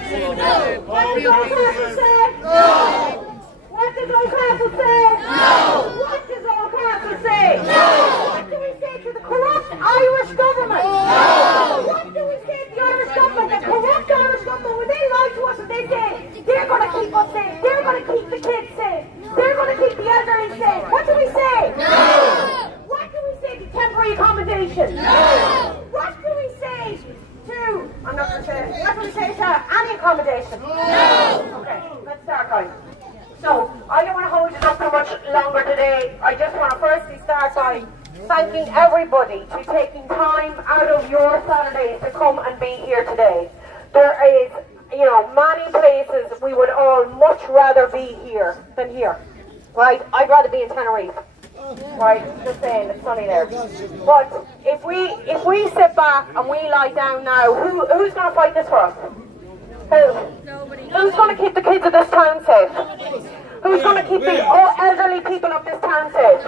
What does Oldcastle say? No! What does Oldcastle say? No! What does Oldcastle say? No! What do we say to the corrupt Irish government? No! What do we say to the Irish government? The corrupt Irish government, when they lie to us and they say they're going to keep us safe, they're going to keep the kids safe, they're going to keep elderly say? What do we say? No! What do we say to temporary accommodation? No! What do we say to, I'm not going to say it, what do we say to any accommodation? No! Okay, let's start, guys. So, I don't want to hold you up too much longer today. I just want to firstly start by thanking everybody for taking time out of your Saturdays to come and be here today. There is, many places we would all much rather be here than here, right? I'd rather be in Tenerife, right? Just saying, it's sunny there. But if we sit back and we lie down now, who's going to fight this for us? Who? Nobody. Who's going to keep the kids of this town safe? Who's going to keep the elderly people of this town safe?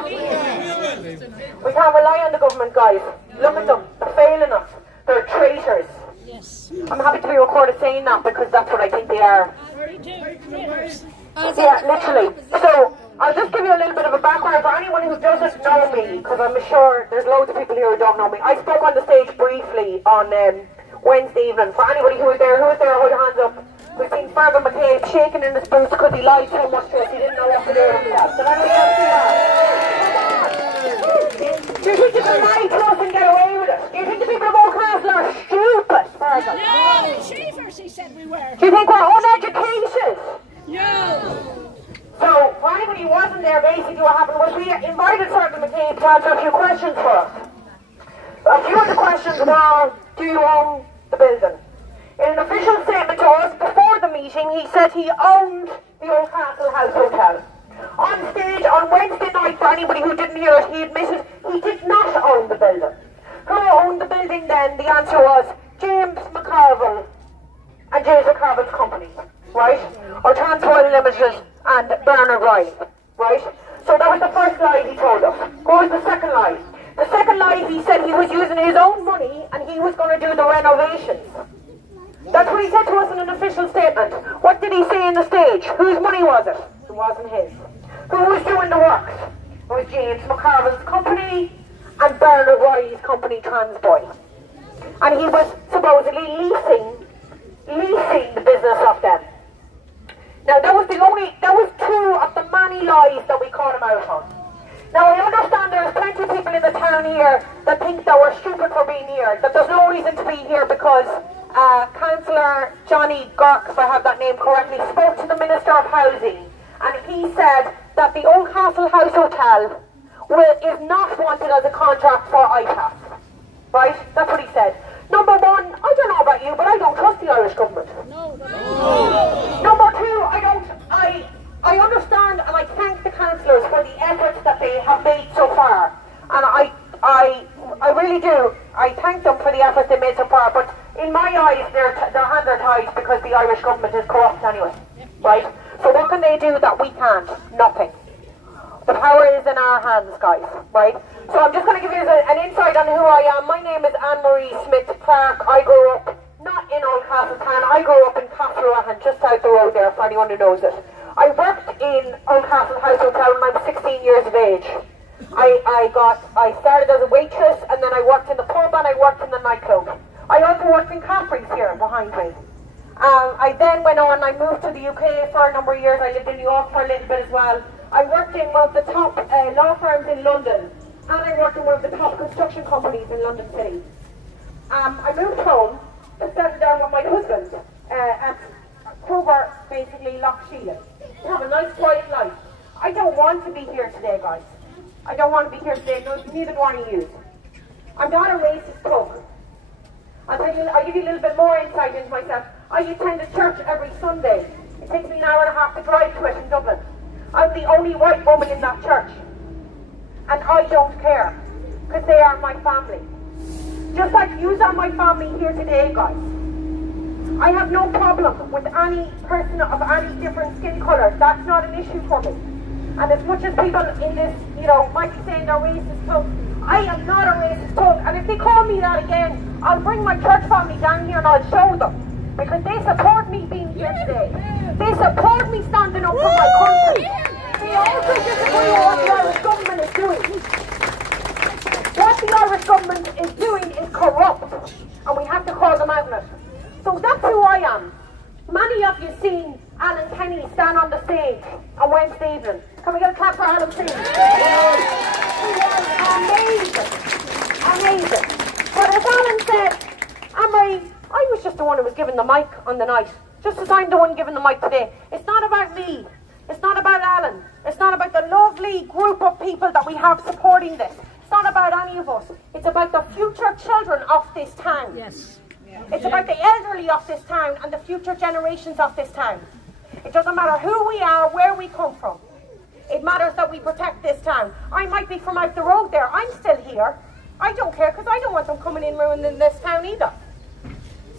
We can't rely on the government, guys. Look at them. They're failing us. They're traitors. Yes. I'm happy to be recorded saying that because that's what I think they are. Yeah, literally. So, I'll just give you a little bit of a background for anyone who doesn't know me, because I'm sure there's loads of people here who don't know me. I spoke on the stage briefly on Wednesday evening. For anybody who was there, hold your hands up. We've seen Fergal McCabe shaking in his boots because he lied so much to us he didn't know what to do with himself. Did anybody else see that? Do you think you can lie to us and get away with it? Do you think the people of Oldcastle are stupid? Fergal? No, Shavers, he said we were. Do you think we're uneducated? No. So, for anybody who wasn't there, basically what happened was we invited Fergal McCabe to answer a few questions for us. A few of the questions were, do you own the building? In an official statement to us before the meeting, he said he owned the Oldcastle House Hotel. On stage on Wednesday night, for anybody who didn't hear it, he admitted he did not own the building. Who owned the building then? The answer was James McCarville and James McCarville's company, right? Or Transworld Limited and Bernard Ryan, right? So that was the first lie he told us. What was the second lie? The second lie, he said he was using his own money and he was going to do the renovations. That's what he said to us in an official statement. What did he say in the stage? Whose money was it? It wasn't his. Who was doing the works? It was James McCarville's company and Bernard Ryan's company, Transboy. And he was supposedly leasing the business off them. Now that was two of the many lies that we caught him out on. Now I understand there's plenty of people in the town here that think that we're stupid for being here, that there's no reason to be here because Councillor Johnny Gork, if I have that name correctly, spoke to the Minister of Housing and he said that the Oldcastle House Hotel is not wanted as a contract for IPAS. Right? That's what he said. Number one, I don't know about you, but I don't trust the Irish government. No. Number two, I understand and I thank the councillors for the efforts that they have made so far. And I really do. I thank them for the efforts they made so far, but in my eyes, their hands are tied because the Irish government is corrupt anyway, right? So what can they do that we can't? Nothing. The power is in our hands, guys, right? So I'm just going to give you an insight on who I am. My name is Anne-Marie Smith-Clark. I grew up not in Oldcastle town. I grew up in Castlerahan, just out the road there, for anyone who knows it. I worked in Oldcastle House Hotel when I was 16 years of age. I started as a waitress, and then I worked in the pub and I worked in the nightclub. I also worked in Caffrey's here behind me. I then went on, I moved to the UK for a number of years. I lived in New York for a little bit as well. I worked in one of the top law firms in London, and I worked in one of the top construction companies in London City. I moved home to settle down with my husband at Kroger, basically Loch Sheelan, to have a nice quiet life. I don't want to be here today, guys. I don't want to be here today, neither do any of you. I'm not a racist cook. I'll give you a little bit more insight into myself. I attend a church every Sunday. It takes me an hour and a half to drive to it in Dublin. I'm the only white woman in that church. And I don't care, because they are my family. Just like you are my family here today, guys. I have no problem with any person of any different skin colour. That's not an issue for me. And as much as people in this, might be saying they're racist tongue, I am not a racist tongue. And if they call me that again, I'll bring my church family down here and I'll show them. Because they support me being here today. They support me standing up for my country. They also disagree with what the Irish government is doing. What the Irish government is doing is corrupt. And we have to call them out on it. So that's who I am. Many of you seen Alan Kenny stand on the stage on Wednesday evening. Can we get a clap for Alan, please? He was amazing. Amazing. But as Alan said, Anne-Marie, I was just the one who was given the mic on the night. Just as I'm the one given the mic today. It's not about me. It's not about Alan. It's not about the lovely group of people that we have supporting this. It's not about any of us. It's about the future children of this town. Yes. It's about the elderly of this town and the future generations of this town. It doesn't matter who we are, where we come from. It matters that we protect this town. I might be from out the road there. I'm still here. I don't care because I don't want them coming in ruining this town either.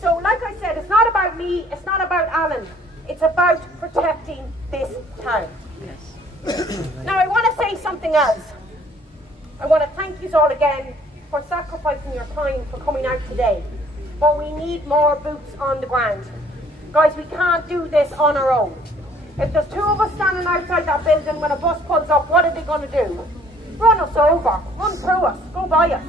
So like I said, it's not about me. It's not about Alan. It's about protecting this town. Yes. Now I want to say something else. I want to thank you all again for sacrificing your time for coming out today. But we need more boots on the ground. Guys, we can't do this on our own. If there's two of us standing outside that building when a bus pulls up, what are they going to do? Run us over, run through us, go by us.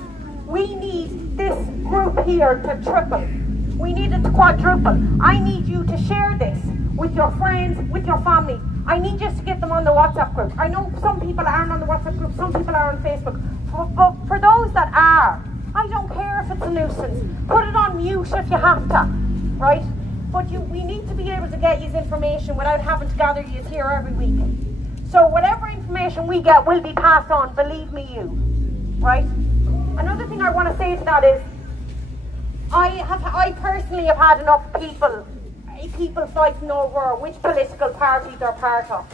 We need this group here to triple. We need it to quadruple. I need you to share this with your friends, with your family. I need you to get them on the WhatsApp group. I know some people aren't on the WhatsApp group, some people are on Facebook. But for those that are, I don't care if it's a nuisance. Put it on mute if you have to, right? But we need to be able to get you information without having to gather you here every week. So whatever information we get will be passed on, believe me you, right? Another thing I want to say to that is, I personally have had enough people fighting over which political party they're part of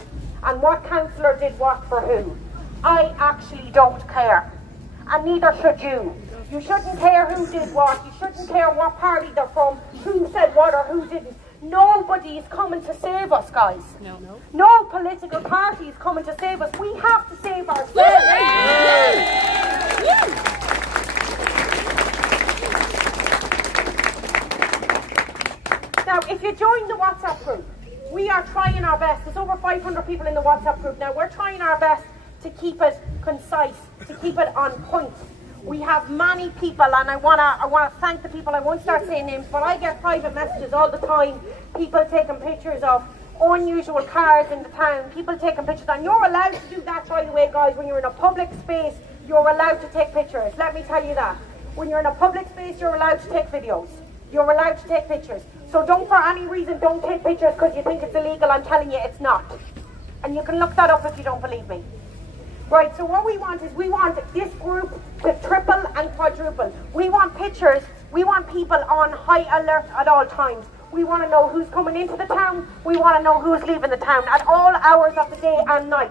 and what councillor did what for who. I actually don't care, and neither should you. You shouldn't care who did what, you shouldn't care what party they're from, who said what or who didn't. Nobody is coming to save us, guys. No political party is coming to save us. We have to save ourselves. Now, if you join the WhatsApp group, we are trying our best. There's over 500 people in the WhatsApp group now. We're trying our best to keep it concise, to keep it on point. We have many people, and I wanna thank the people. I won't start saying names, but I get private messages all the time. People taking pictures of unusual cars in the town. People taking pictures, and you're allowed to do that, by the way, guys. When you're in a public space, you're allowed to take pictures. Let me tell you that. When you're in a public space, you're allowed to take videos. You're allowed to take pictures. So don't, for any reason, don't take pictures because you think it's illegal. I'm telling you, it's not. And you can look that up if you don't believe me. Right, so what we want is we want this group to triple and quadruple. We want pictures. We want people on high alert at all times. We want to know who's coming into the town. We want to know who's leaving the town at all hours of the day and night.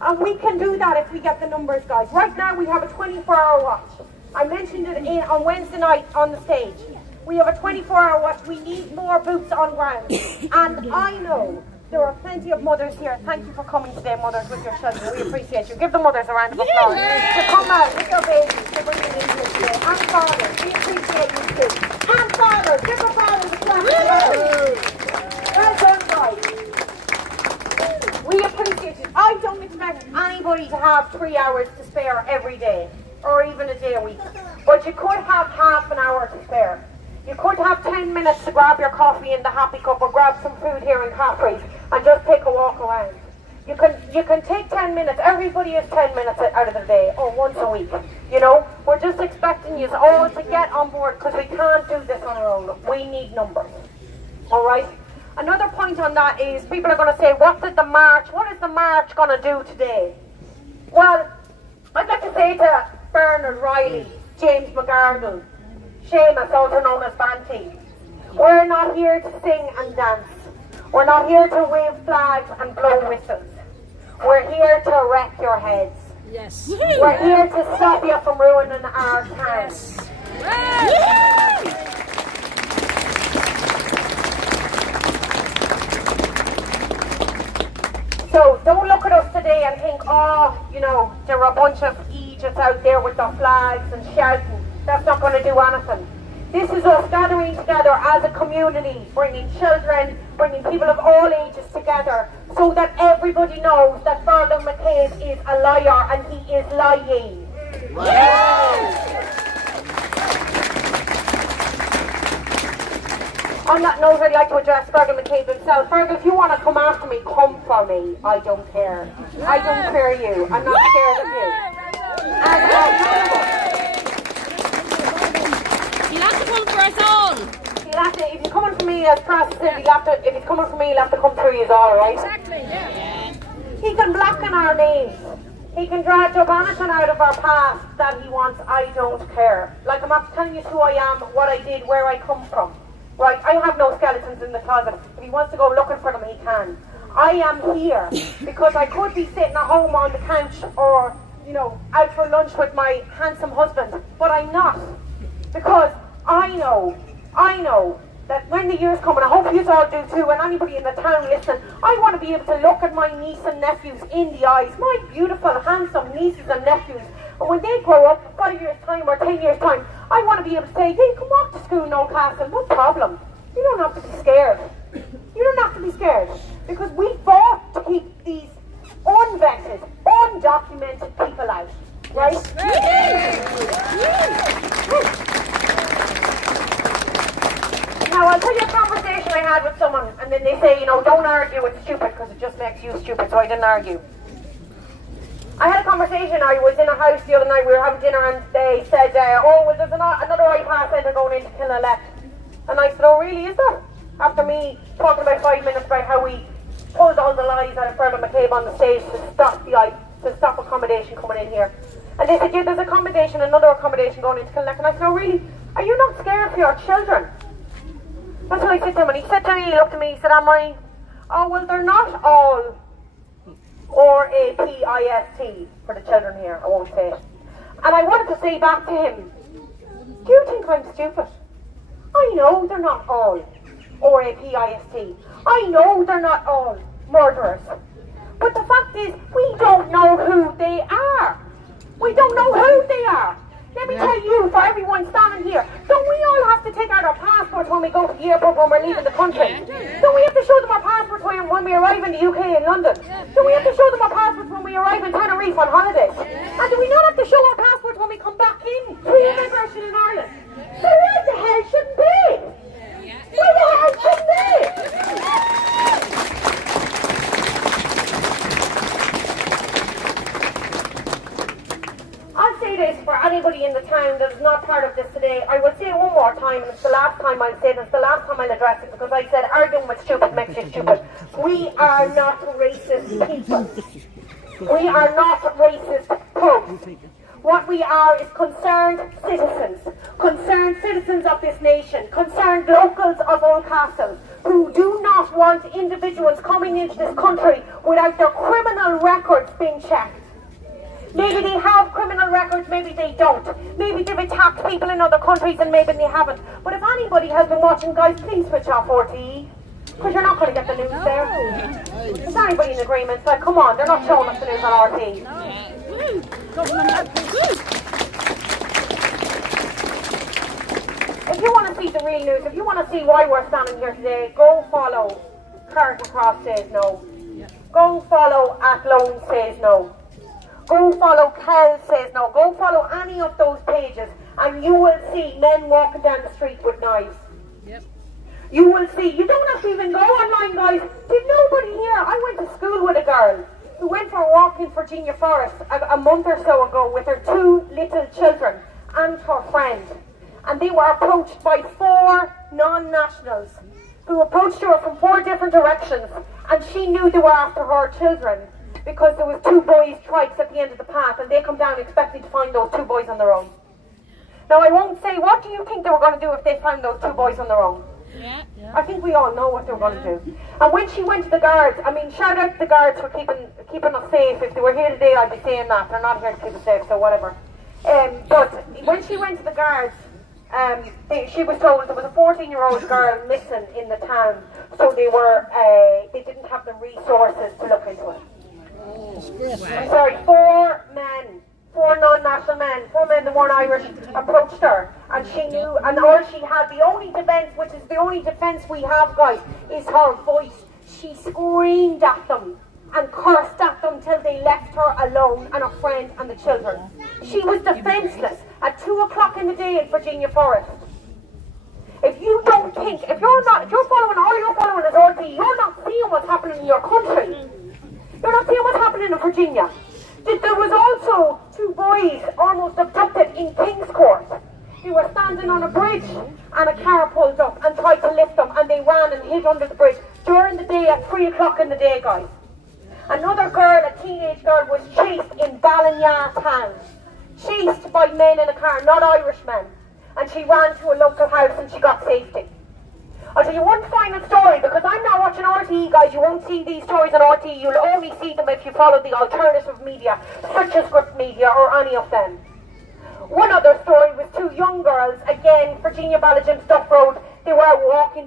And we can do that if we get the numbers, guys. Right now we have a 24-hour watch. I mentioned it on Wednesday night on the stage. We have a 24-hour watch. We need more boots on ground. And I know there are plenty of mothers here. Thank you for coming today, mothers, with your children. We appreciate you. Give the mothers a round of applause to come out with their babies to bring them in here today. And fathers, we appreciate you too. And fathers, give the fathers a clap. Well done, guys. We appreciate you. I don't expect anybody to have 3 hours to spare every day, or even a day a week. But you could have half an hour to spare. You could have 10 minutes to grab your coffee in the Happy Cup or grab some food here in Caffrey's and just take a walk around. You can take 10 minutes. Everybody has 10 minutes out of the day or once a week. You know, we're just expecting you all to get on board because we can't do this on our own. We need numbers. All right? Another point on that is people are going to say, what is the march going to do today? Well, I'd like to say to Bernard Riley, James McGargle, Seamus, also known as Banty, we're not here to sing and dance. We're not here to wave flags and blow whistles. We're here to wreck your heads. Yes. We're here to stop you from ruining our town. So don't look at us today and think, oh, you know, there are a bunch of Egypts out there with their flags and shouting. That's not going to do anything. This is us gathering together as a community, bringing children, bringing people of all ages together, so that everybody knows that Father McCabe is a liar and he is lying. On that note, I'd like to address Fergal McCabe himself. Fergal, if you want to come after me, come for me. I don't care. I don't fear you. I'm not scared of you. And You'll have to come for us all. you'll have to, if you're coming for me as President, if he's coming for me, you'll have to come through you all, right? Exactly, yeah. He can blacken our names. He can draw Joe Bannerton out of our past that he wants. I don't care. Like, I'm not telling you who I am, what I did, where I come from. Right, I have no skeletons in the closet. If he wants to go looking for them, he can. I am here because I could be sitting at home on the couch or, you know, out for lunch with my handsome husband, but I'm not. Because I know that when the years come, and I hope you all do too, and anybody in the town listen, I want to be able to look at my niece and nephews in the eyes, my beautiful, handsome nieces and nephews, and when they grow up, 5 years' time or 10 years' time, I want to be able to say, you can walk to school in Oldcastle, no problem. You don't have to be scared. You don't have to be scared. Because we fought to keep these unvetted, undocumented people out. Right? Now, I'll tell you a conversation I had with someone, and then they say, you know, don't argue, it's stupid, because it just makes you stupid, so I didn't argue. I had a conversation, I was in a house the other night, we were having dinner, and they said, oh, well, there's another IPAS centre going into Kilnalect. And I said, oh, really, is there? After me talking about 5 minutes about how we pulled all the lies out of Fergal McCabe on the stage to stop accommodation coming in here. And they said, yeah, there's another accommodation going into Kilnalect. And I said, oh, really? Are you not scared for your children? That's what I said to him, and he said to me, he looked at me, he said, am I? Oh, well, they're not all RAPIST for the children here, I won't say it. And I wanted to say back to him, do you think I'm stupid? I know they're not all RAPIST. I know they're not all murderers. But the fact is, we don't know who they are. We don't know who they are. Let me tell you, for everyone standing here, don't we all have to take out our passports when we go to the airport when we're leaving the country? Don't we have to show them our passports when we arrive in the UK and London? Don't we have to show them our passports when we arrive in Tenerife on holidays? And do we not have to show our passports when we come back in pre-immigration in Ireland? So where the hell shouldn't be? Where the hell shouldn't be? I'll say this for anybody in the town that is not part of this today. I will say it one more time, and it's the last time I'll say it, it's the last time I'll address it, because I said arguing with stupid makes you stupid. We are not racist people. We are not racist folks. What we are is concerned citizens of this nation, concerned locals of Oldcastle, who do not want individuals coming into this country without their criminal records being checked. Maybe they have criminal records, maybe they don't. Maybe they've attacked people in other countries and maybe they haven't. But if anybody has been watching, guys, please switch off RTE. Because you're not going to get the news there. Is anybody in agreement? Like, come on, they're not showing us the news on RTE. If you want to see the real news, if you want to see why we're standing here today, go follow Carter Cross Says No. Go follow At Lone Says No. Go follow Kel Says No. Go follow any of those pages and you will see men walking down the street with knives. Yep. You will see. You don't have to even go online, guys. Did nobody here? I went to school with a girl who went for a walk in Virginia Forest a month or so ago with her 2 little children and her friend. And they were approached by 4 non-nationals who approached her from 4 different directions, and she knew they were after her children because there was 2 boys' trikes at the end of the path, and they come down expecting to find those 2 boys on their own. Now, I won't say, what do you think they were going to do if they found those 2 boys on their own? Yeah. I think we all know what they were going to do. And when she went to the guards, I mean, shout out to the guards for keeping us safe. If they were here today, I'd be saying that. They're not here to keep us safe, so whatever. But when she went to the guards, she was told there was a 14-year-old girl missing in the town, so they didn't have the resources to look into it. I'm sorry, 4 non-national men, 4 men that weren't Irish, approached her, and she knew, and all she had, the only defence, which is the only defence we have, guys, is her voice. She screamed at them and cursed at them till they left her alone and her friend and the children. She was defenceless at 2 o'clock in the day in Virginia Forest. If you don't think, if you're following, all you're following is RT, you're not seeing what's happening in your country. You're not seeing what's happening in Virginia. There was also 2 boys almost abducted in King's Court. They were standing on a bridge and a car pulled up and tried to lift them, and they ran and hid under the bridge during the day at 3 o'clock in the day, guys. Another girl, a teenage girl, was chased in Ballinya town. Chased by men in a car, not Irishmen. And she ran to a local house and she got safety. I'll tell you one final story, because I'm not watching RTE, guys. You won't see these stories on RTE. You'll only see them if you follow the alternative media, such as Grip Media or any of them. One other story was 2 young girls, again, Virginia Ballagym Stuff Road. They were walking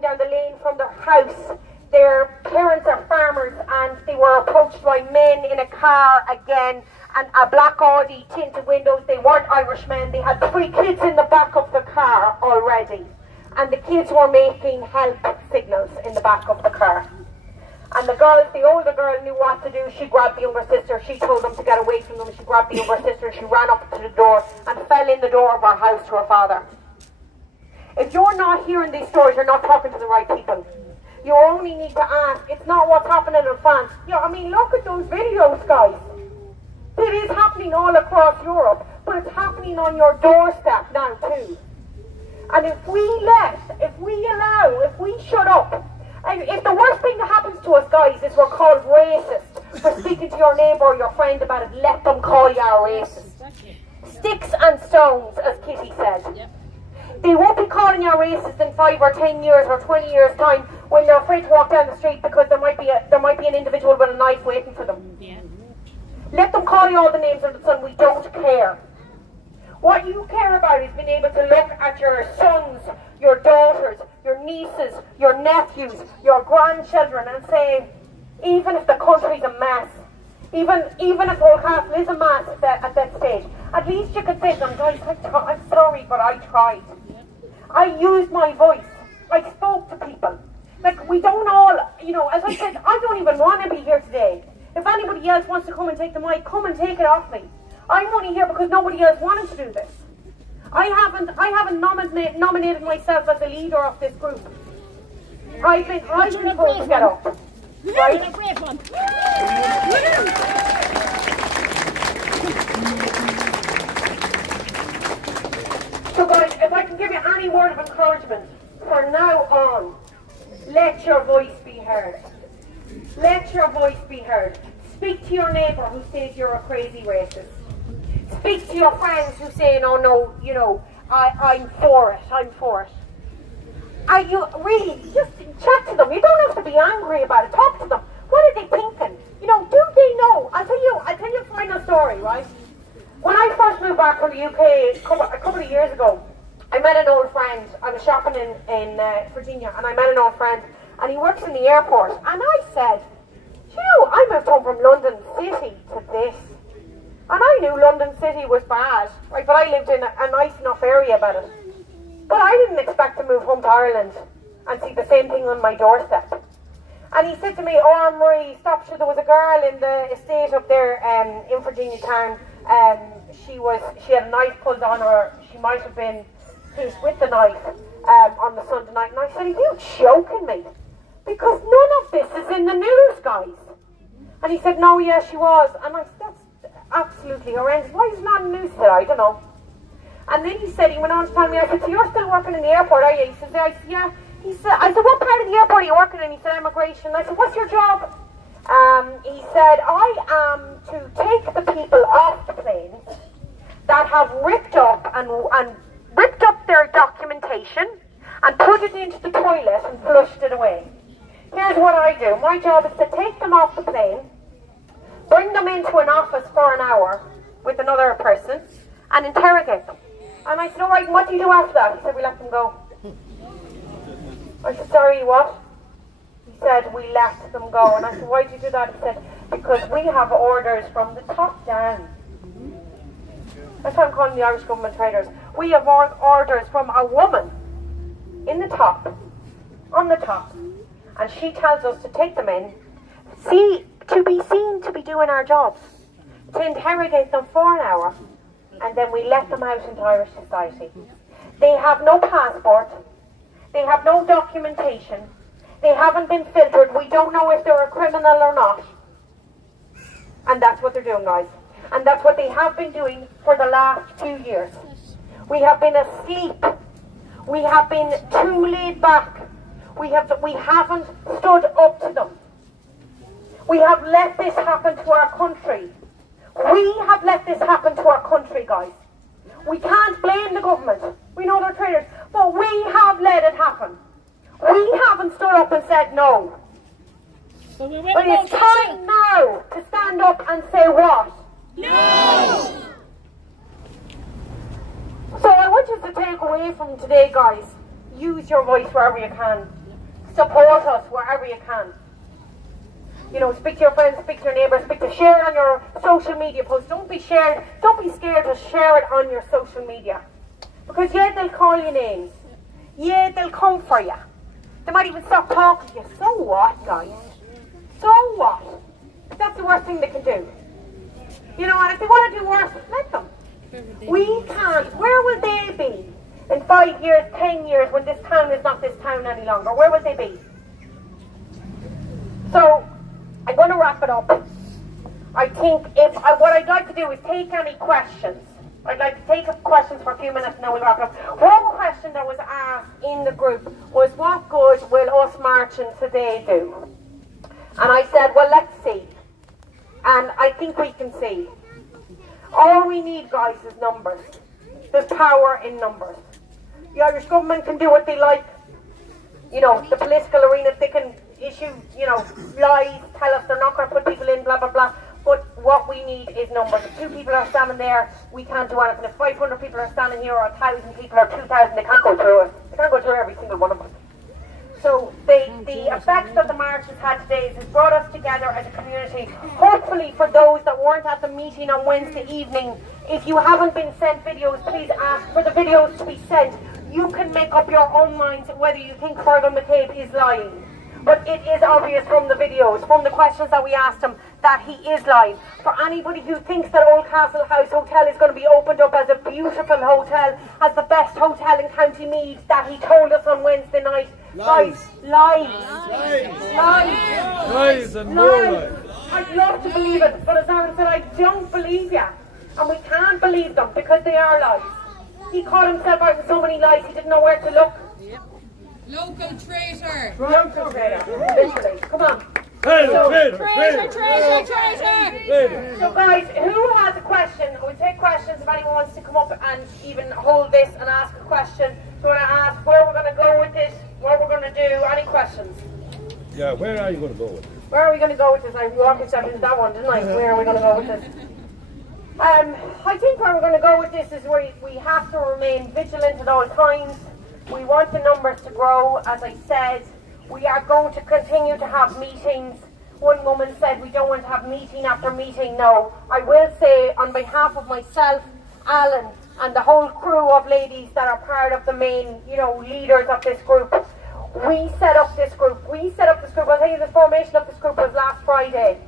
down the lane from their house. Their parents are farmers, and they were approached by men in a car again, and a black Audi, tinted windows. They weren't Irishmen. They had 3 kids in the back of the car already, and the kids were making help signals in the back of the car. And the older girl knew what to do. She grabbed the younger sister. She told them to get away from them. She grabbed the younger sister and she ran up to the door and fell in the door of her house to her father. If you're not hearing these stories, you're not talking to the right people. You only need to ask. It's not what's happening in France. Look at those videos, guys. It is happening all across Europe, but it's happening on your doorstep now too. And if we shut up, and if the worst thing that happens to us, guys, is we're called racist for speaking to your neighbour or your friend about it, let them call you a racist. Sticks and stones, as Kitty said. They won't be calling you a racist in 5 or 10 years or 20 years' time when they're afraid to walk down the street because there might be an individual with a knife waiting for them. Let them call you all the names under the sun. We don't care. What you care about is being able to look at your sons, your daughters, your nieces, your nephews, your grandchildren and say, even if the country's a mess, even if Oldcastle is a mess at that stage, at least you could say to them, guys, I'm sorry, but I tried. I used my voice. I spoke to people. Like, we don't all, as I said, I don't even want to be here today. If anybody else wants to come and take the mic, come and take it off me. I'm only here because nobody else wanted to do this. I haven't nominated myself as a leader of this group. I've been told to get up. Right? So guys, if I can give you any word of encouragement, from now on, let your voice be heard. Let your voice be heard. Speak to your neighbour who says you're a crazy racist. Speak to your friends who say, oh no, I'm for it. You really, just chat to them. You don't have to be angry about it. Talk to them. What are they thinking? Do they know? I'll tell you a final story, right? When I first moved back from the UK a couple of years ago, I met an old friend. I was shopping in Virginia, and I met an old friend, and he works in the airport. And I said, I moved home from London City to this. And I knew London City was bad, right? But I lived in a nice enough area about it. But I didn't expect to move home to Ireland and see the same thing on my doorstep. And he said to me, oh, Marie, stop. There was a girl in the estate up there in Virginia town. She had a knife pulled on her. She might have been hit with the knife on the Sunday night. And I said, are you joking me? Because none of this is in the news, guys. And he said, no, yeah, she was. And I said, that's absolutely horrendous. Why is it not in the news today? I don't know. And then he went on to tell me, I said, so you're still working in the airport, are you? He said, yeah. I said, what part of the airport are you working in? He said, immigration. I said, what's your job? He said, I am to take the people off the planes that have ripped up their documentation and put it into the toilet and flushed it away. Here's what I do. My job is to take them off the plane, bring them into an office for an hour with another person, and interrogate them. And I said, all right, what do you do after that? He said, we let them go. I said, sorry, what? He said, we let them go. And I said, why did you do that? He said, because we have orders from the top down. That's why I'm calling the Irish government traitors. We have orders from a woman in the top, on the top. And she tells us to take them in, to be seen to be doing our jobs, to interrogate them for an hour, and then we let them out into Irish society. They have no passport, They have no documentation. They haven't been filtered. We don't know if they're a criminal or not. And that's what they're doing, guys. And that's what they have been doing for the last 2 years. We have been asleep. We have been too laid back. We haven't stood up to them. We have let this happen to our country. We have let this happen to our country, guys. We can't blame the government. We know they're traitors. But we have let it happen. We haven't stood up and said no. But it's time now to stand up and say what? No! So I want you to take away from today, guys. Use your voice wherever you can. Support us wherever you can. You know, speak to your friends, speak to your neighbours, share it on your social media posts. Don't be scared to share it on your social media. Because yeah, they'll call you names. Yeah, they'll come for you. They might even stop talking to you. So what, guys? So what? That's the worst thing they can do. You know, and if they want to do worse, let them. We can't. Where will they be in 5 years, 10 years, when this town is not this town any longer? Where will they be? So, I'm going to wrap it up. I think what I'd like to do is take any questions. I'd like to take questions for a few minutes and then we'll wrap it up. One question that was asked in the group was, what good will us marching today do? And I said, well, let's see. And I think we can see. All we need, guys, is numbers. There's power in numbers. The Irish government can do what they like. You know, the political arena, they can issue, you know, lies, tell us they're not going to put people in, blah, blah, blah. But what we need is numbers. If 2 people are standing there, we can't do anything. If 500 people are standing here, or 1,000 people, or 2,000, they can't go through it. They can't go through every single one of us. So the effect that the march has had today is it's brought us together as a community. Hopefully for those that weren't at the meeting on Wednesday evening, if you haven't been sent videos, please ask for the videos to be sent. You can make up your own minds whether you think Fergal McCabe is lying. But it is obvious from the videos, from the questions that we asked him, that he is lying. For anybody who thinks that Oldcastle House Hotel is going to be opened up as a beautiful hotel, as the best hotel in County Meath, that he told us on Wednesday night, lies. Lies and more lies. I'd love to believe it, but as Aaron said, I don't believe you. And we can't believe them because they are lies. He called himself out with so many lies, he didn't know where to look. Local traitor. Local traitor, literally. Come on. Traitor! So guys, who has a question? We'll take questions if anyone wants to come up and even hold this and ask a question. So we're going to ask where we're going to go with this, what we're going to do. Any questions? Yeah, where are you going to go with it? Where are we going to go with this? I walked us into that one, didn't I? Where are we going to go with this? I think where we're going to go with this is where we have to remain vigilant at all times. We want the numbers to grow, as I said. We are going to continue to have meetings. One woman said we don't want to have meeting after meeting. No, I will say on behalf of myself, Alan, and the whole crew of ladies that are part of the main, you know, leaders of this group, we set up this group. I'll tell you the formation of this group was last Friday.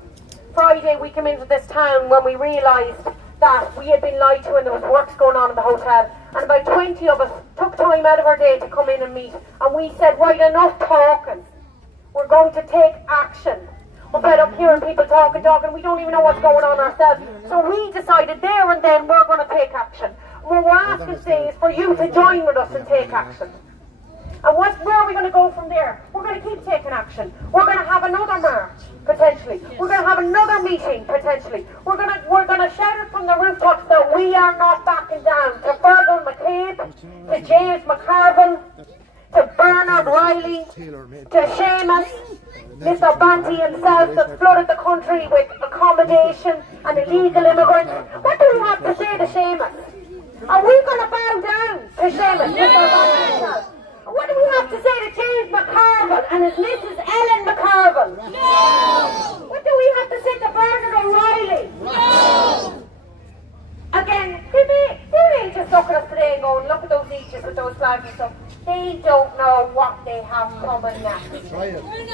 Friday we came into this town when we realised that we had been lied to and there was works going on in the hotel. And about 20 of us took time out of our day to come in and meet. And we said, right, enough talking. We're going to take action. We're fed up hearing people talking. We don't even know what's going on ourselves. So we decided there and then we're going to take action. And what we're asking today is for you to join with us and take action. And where are we going to go from there? We're going to keep taking action. We're going to have another march, potentially. We're going to have another meeting, potentially. We're going to shout it from the rooftops that we are not backing down. To Fergal McCabe, to James McCarvan, to Bernard Riley, to Seamus, Mr. Banty himself that flooded the country with accommodation and illegal immigrants. What do we have to say to Seamus? Are we going to bow down to Seamus, Mr. Banty himself? What do we have to say to James McCarvan and his Mrs. Ellen McCarvan? No! What do we have to say to Bernard O'Reilly? No! Again, they may just look at us today and go, look at those leeches with those flags and stuff. They don't know what they have coming next. Try it. We're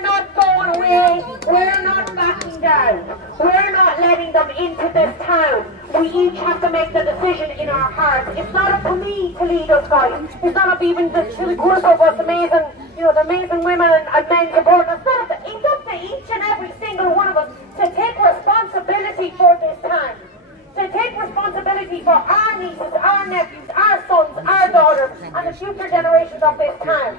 not going going away. We're not backing down. We're not letting them into this town. We each have to make the decision in our hearts. It's not up to me to lead us, guys. It's not up even to the group of us amazing, the amazing women and men support us. It's up to each and every single one of us to take responsibility for this town. To take responsibility for our nieces, our nephews, our sons, our daughters, and the future generations of this town.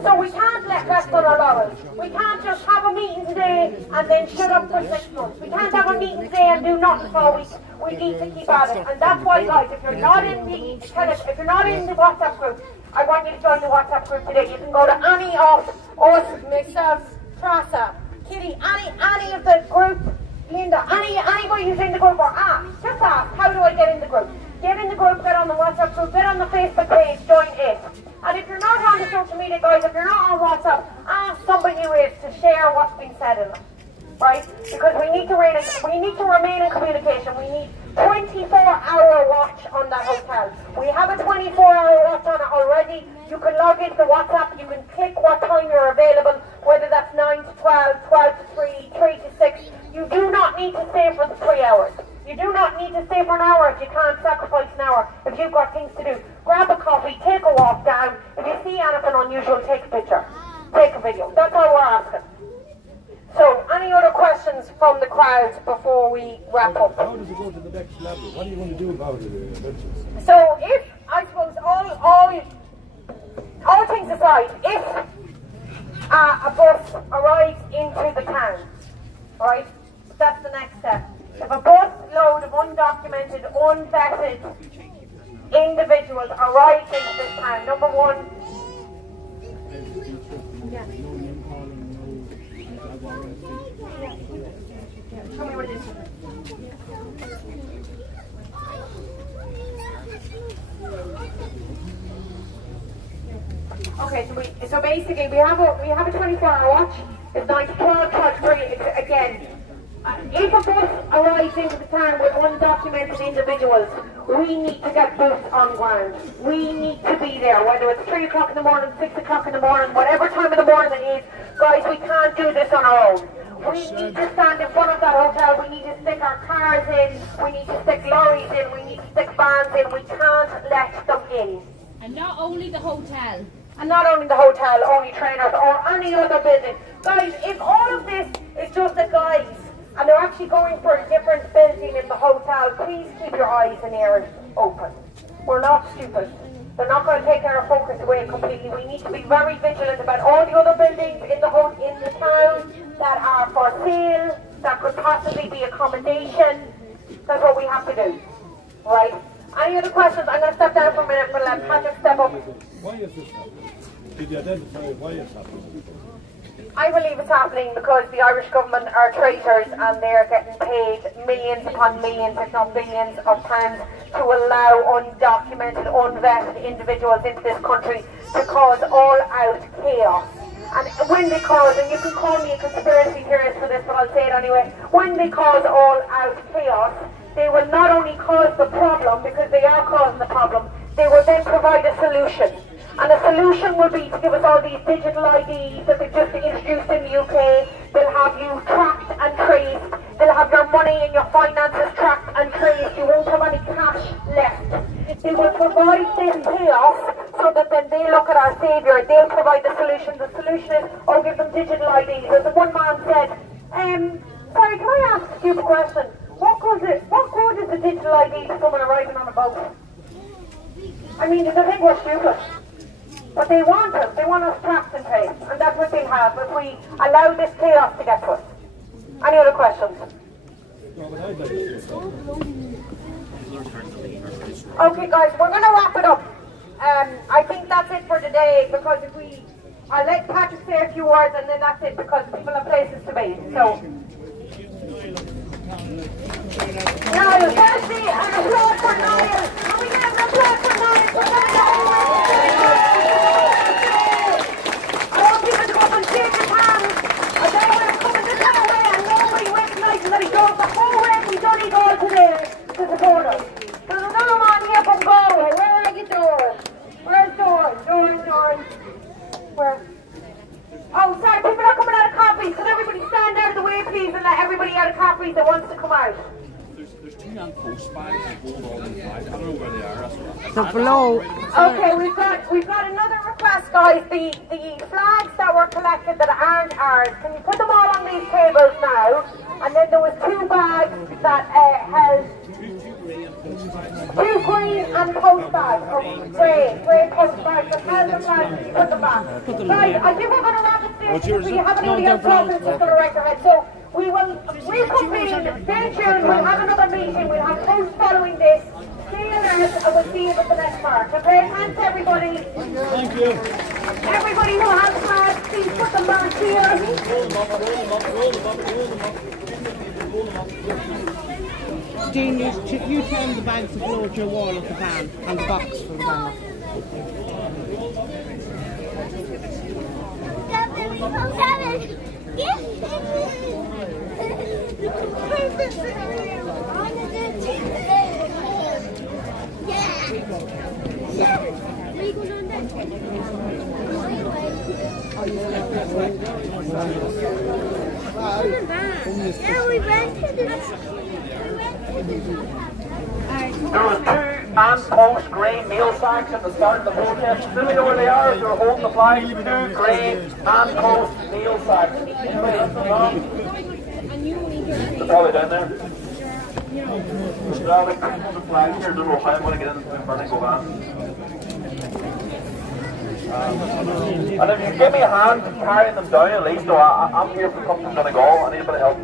So we can't let rest on our laurels. We can't just have a meeting today and then shut up for 6 months. We can't have a meeting today and do nothing for a week. We need to keep at it. And that's why, guys, if you're not in the WhatsApp group, I want you to join the WhatsApp group today. You can go to any of us, myself, Trasa, Kitty, any of the group, Linda, anybody who's in the group, or just ask, how do I get in the group? Get in the group, get on the WhatsApp group, get on the Facebook page, join it. And if you're not on the social media, guys, if you're not on WhatsApp, ask somebody who is to share what's been said in it. Right? Because we need to remain in communication. We need 24-hour watch on that hotel. We have a 24-hour watch on it already. You can log into WhatsApp, you can click what time you're available, whether that's 9 to 12, 12 to 3, 3 to 6. You do not need to stay for the 3 hours. You do not need to stay for an hour if you can't sacrifice an hour, if you've got things to do. Grab a coffee, take a walk down. If you see anything unusual, take a picture. Take a video. That's all we're asking. So, any other questions from the crowd before we wrap up? How does it go to the next level? What are you going to do about it eventually? So, if, I suppose, all things aside, if a bus arrives into the town, right, that's the next step. If a bus load of undocumented, unvetted individuals arrives into this town, number one, tell me what it is. Okay, so basically we have a 24-hour watch. It's 9 to 12, 12 to 3. Again, if a bus arrives into the town with undocumented individuals, we need to get boots on ground. We need to be there, whether it's 3 o'clock in the morning, 6 o'clock in the morning, whatever time of the morning it is. Guys, we can't do this on our own. We need to stand in front of that hotel. We need to stick our cars in. We need to stick lorries in. We need to stick vans in. We can't let them in. And not only the hotel. And not only the hotel, only trainers or any other building. Guys, if all of this is just a guise and they're actually going for a different building in the hotel, please keep your eyes and ears open. We're not stupid. They're not going to take our focus away completely. We need to be very vigilant about all the other buildings in the town that are for sale, that could possibly be accommodation. That's what we have to do. Right? Any other questions? I'm going to step down for a minute. I'm going to let Patrick step up. Why is this happening? Did you identify why it's happening? I believe it's happening because the Irish government are traitors and they're getting paid millions upon millions, if not billions of pounds to allow undocumented, unvetted individuals into this country to cause all-out chaos. And when they cause, and you can call me a conspiracy theorist for this, but I'll say it anyway, when they cause all-out chaos, they will not only cause the problem, because they are causing the problem, they will then provide a solution. And the solution will be to give us all these digital IDs that they've just introduced in the UK. They'll have you tracked and traced. They'll have your money and your finances tracked and traced. You won't have any cash left. They will provide this chaos so that when they look at our saviour, they'll provide the solution. The solution is, give them digital IDs. As one man said, sorry, can I ask a stupid question? What good is the digital ID to someone arriving on a boat? I mean, they think we're stupid. But they want us. They want us trapped and traced. And that's what they'll have if we allow this chaos to get to us. Any other questions? No, but I'd like to say Okay, guys, we're going to wrap it up. I think that's it for today, because I'll let Patrick say a few words and then that's it, because people have places to be. So, Niall, firstly, an applause for Niall. Can we get an applause for Niall for that? I want people to come and shake his hand. I don't want to come and sit that way and nobody recognises that he drove the whole way from Donegal today to support us. There's another man here from Galway. Where are you, Doran? Where's Doran? Doran. Where? Oh, sorry, people are coming out There's two young post bags that hold all the flags. I don't know where they are. So below. Okay, we've got another request, guys. The flags that were collected that aren't ours, can you put them all on these tables now? And then there was two bags that held two green and post bags. Oh, grey post bags that held the flags. Put them back. Guys, I think we're going to wrap it there. So you have anybody else talking, it's just going to wreck their head. So we'll convene. Stay tuned. We'll have another meeting. We'll have posts following this. Stay alert, and we'll see you at the next part. Okay? Thanks, everybody. Thank you. Everybody who has flags, please put them back here. Dean, you tell the bags to blow at your wall of the van and the box for the banner. Yeah, we rented it. There was two hand-post grey meal sacks at the start of the protest. Do you know where they are? If you're holding the flag, two grey hand-post meal sacks. Anybody else know? They're probably down there. There's probably the flag here. I don't know if I'm going to get in the burning go van. And if you give me a hand carrying them down at least, I'm here for something going to go. I need a bit of help.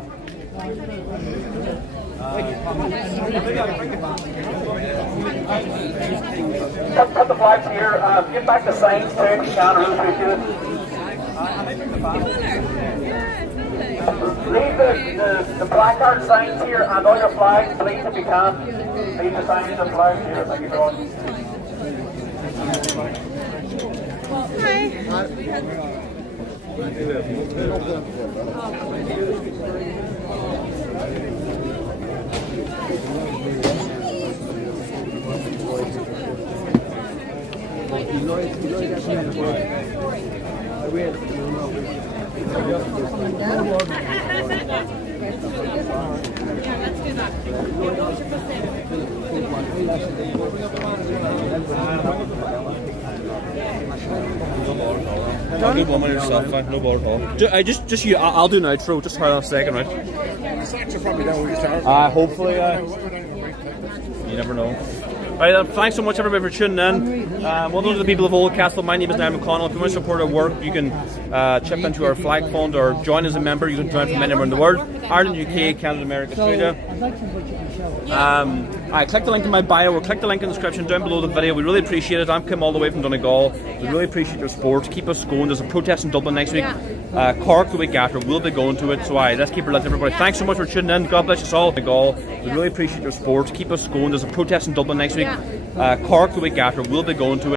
Put the flags here. Get back the signs too. You can really appreciate it. Leave the placard signs here and all your flags, please, if you can. Leave the signs and flags here. Thank you very much. Good one with yourself, no bother at all. Just you. I'll do an outro. Just hold on a second, right? The sacks are probably down where you started. Hopefully, you never know. Right, thanks so much everybody for tuning in. Well done to the people of Oldcastle. My name is Niall McConnell. If you want to support our work, you can chip into our flag fund or join as a member. You can join from anywhere in the world. Ireland, UK, Canada, America, Australia. Click the link in my bio or click the link in the description down below the video. We really appreciate it. I'm Kim all the way from Donegal. We really appreciate your support. Keep us going. There's a protest in Dublin next week. Cork the week after. We'll be going to it. So let's keep it lit, everybody. Thanks so much for tuning in. God bless us all. Donegal. We really appreciate your support. Keep us going. There's a protest in Dublin next week. Cork the week after. We'll be going to it.